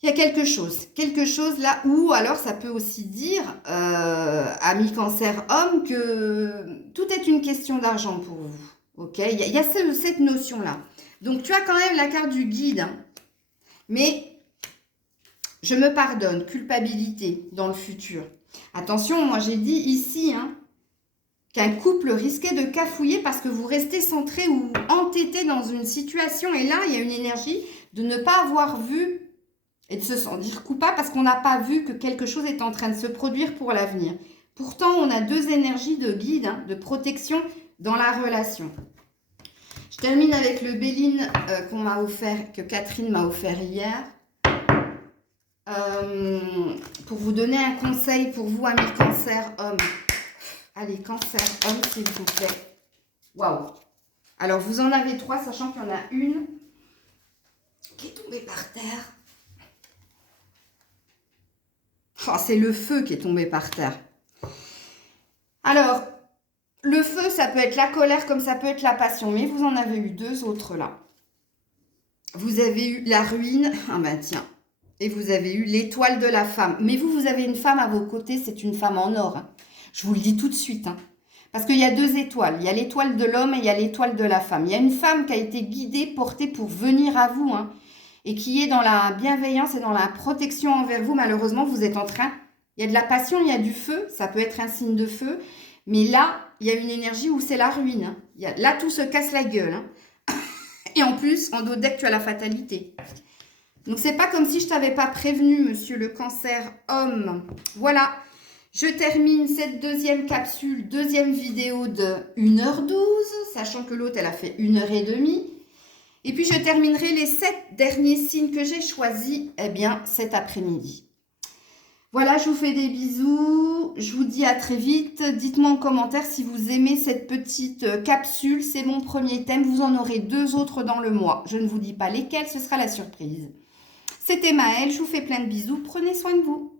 il y a quelque chose là. Ou alors ça peut aussi dire, ami cancer homme, que tout est une question d'argent pour vous. Ok, il y a cette notion là. Donc tu as quand même la carte du guide, hein. Mais je me pardonne, culpabilité dans le futur. Attention, moi j'ai dit ici, hein, qu'un couple risquait de cafouiller parce que vous restez centré ou entêté dans une situation. Et là, il y a une énergie de ne pas avoir vu et de se sentir coupable parce qu'on n'a pas vu que quelque chose est en train de se produire pour l'avenir. Pourtant, on a deux énergies de guide, hein, de protection dans la relation. Je termine avec le Béline qu'on m'a offert, que Catherine m'a offert hier. Pour vous donner un conseil pour vous, amis cancer, homme. Allez, cancer, homme, s'il vous plaît. Waouh. Alors, vous en avez 3, sachant qu'il y en a une qui est tombée par terre. Oh, c'est le feu qui est tombé par terre. Alors, le feu, ça peut être la colère comme ça peut être la passion. Mais vous en avez eu 2 autres là. Vous avez eu la ruine. Ah ben tiens. Et vous avez eu l'étoile de la femme. Mais vous avez une femme à vos côtés. C'est une femme en or. Hein. Je vous le dis tout de suite. Hein. Parce qu'il y a 2 étoiles. Il y a l'étoile de l'homme et il y a l'étoile de la femme. Il y a une femme qui a été guidée, portée pour venir à vous. Hein, et qui est dans la bienveillance et dans la protection envers vous. Malheureusement, vous êtes en train... Il y a de la passion, il y a du feu. Ça peut être un signe de feu. Mais là, il y a une énergie où c'est la ruine. Hein. Là, tout se casse la gueule. Hein. Et en plus, en dos deck, tu as la fatalité. Donc, c'est pas comme si je t'avais pas prévenu, monsieur le cancer homme. Voilà. Je termine cette deuxième capsule, deuxième vidéo de 1h12, sachant que l'autre, elle a fait 1h30. Et puis, je terminerai les 7 derniers signes que j'ai choisis, eh bien, cet après-midi. Voilà, je vous fais des bisous. Je vous dis à très vite. Dites-moi en commentaire si vous aimez cette petite capsule. C'est mon premier thème. Vous en aurez 2 autres dans le mois. Je ne vous dis pas lesquels, ce sera la surprise. C'était Maëlle. Je vous fais plein de bisous. Prenez soin de vous.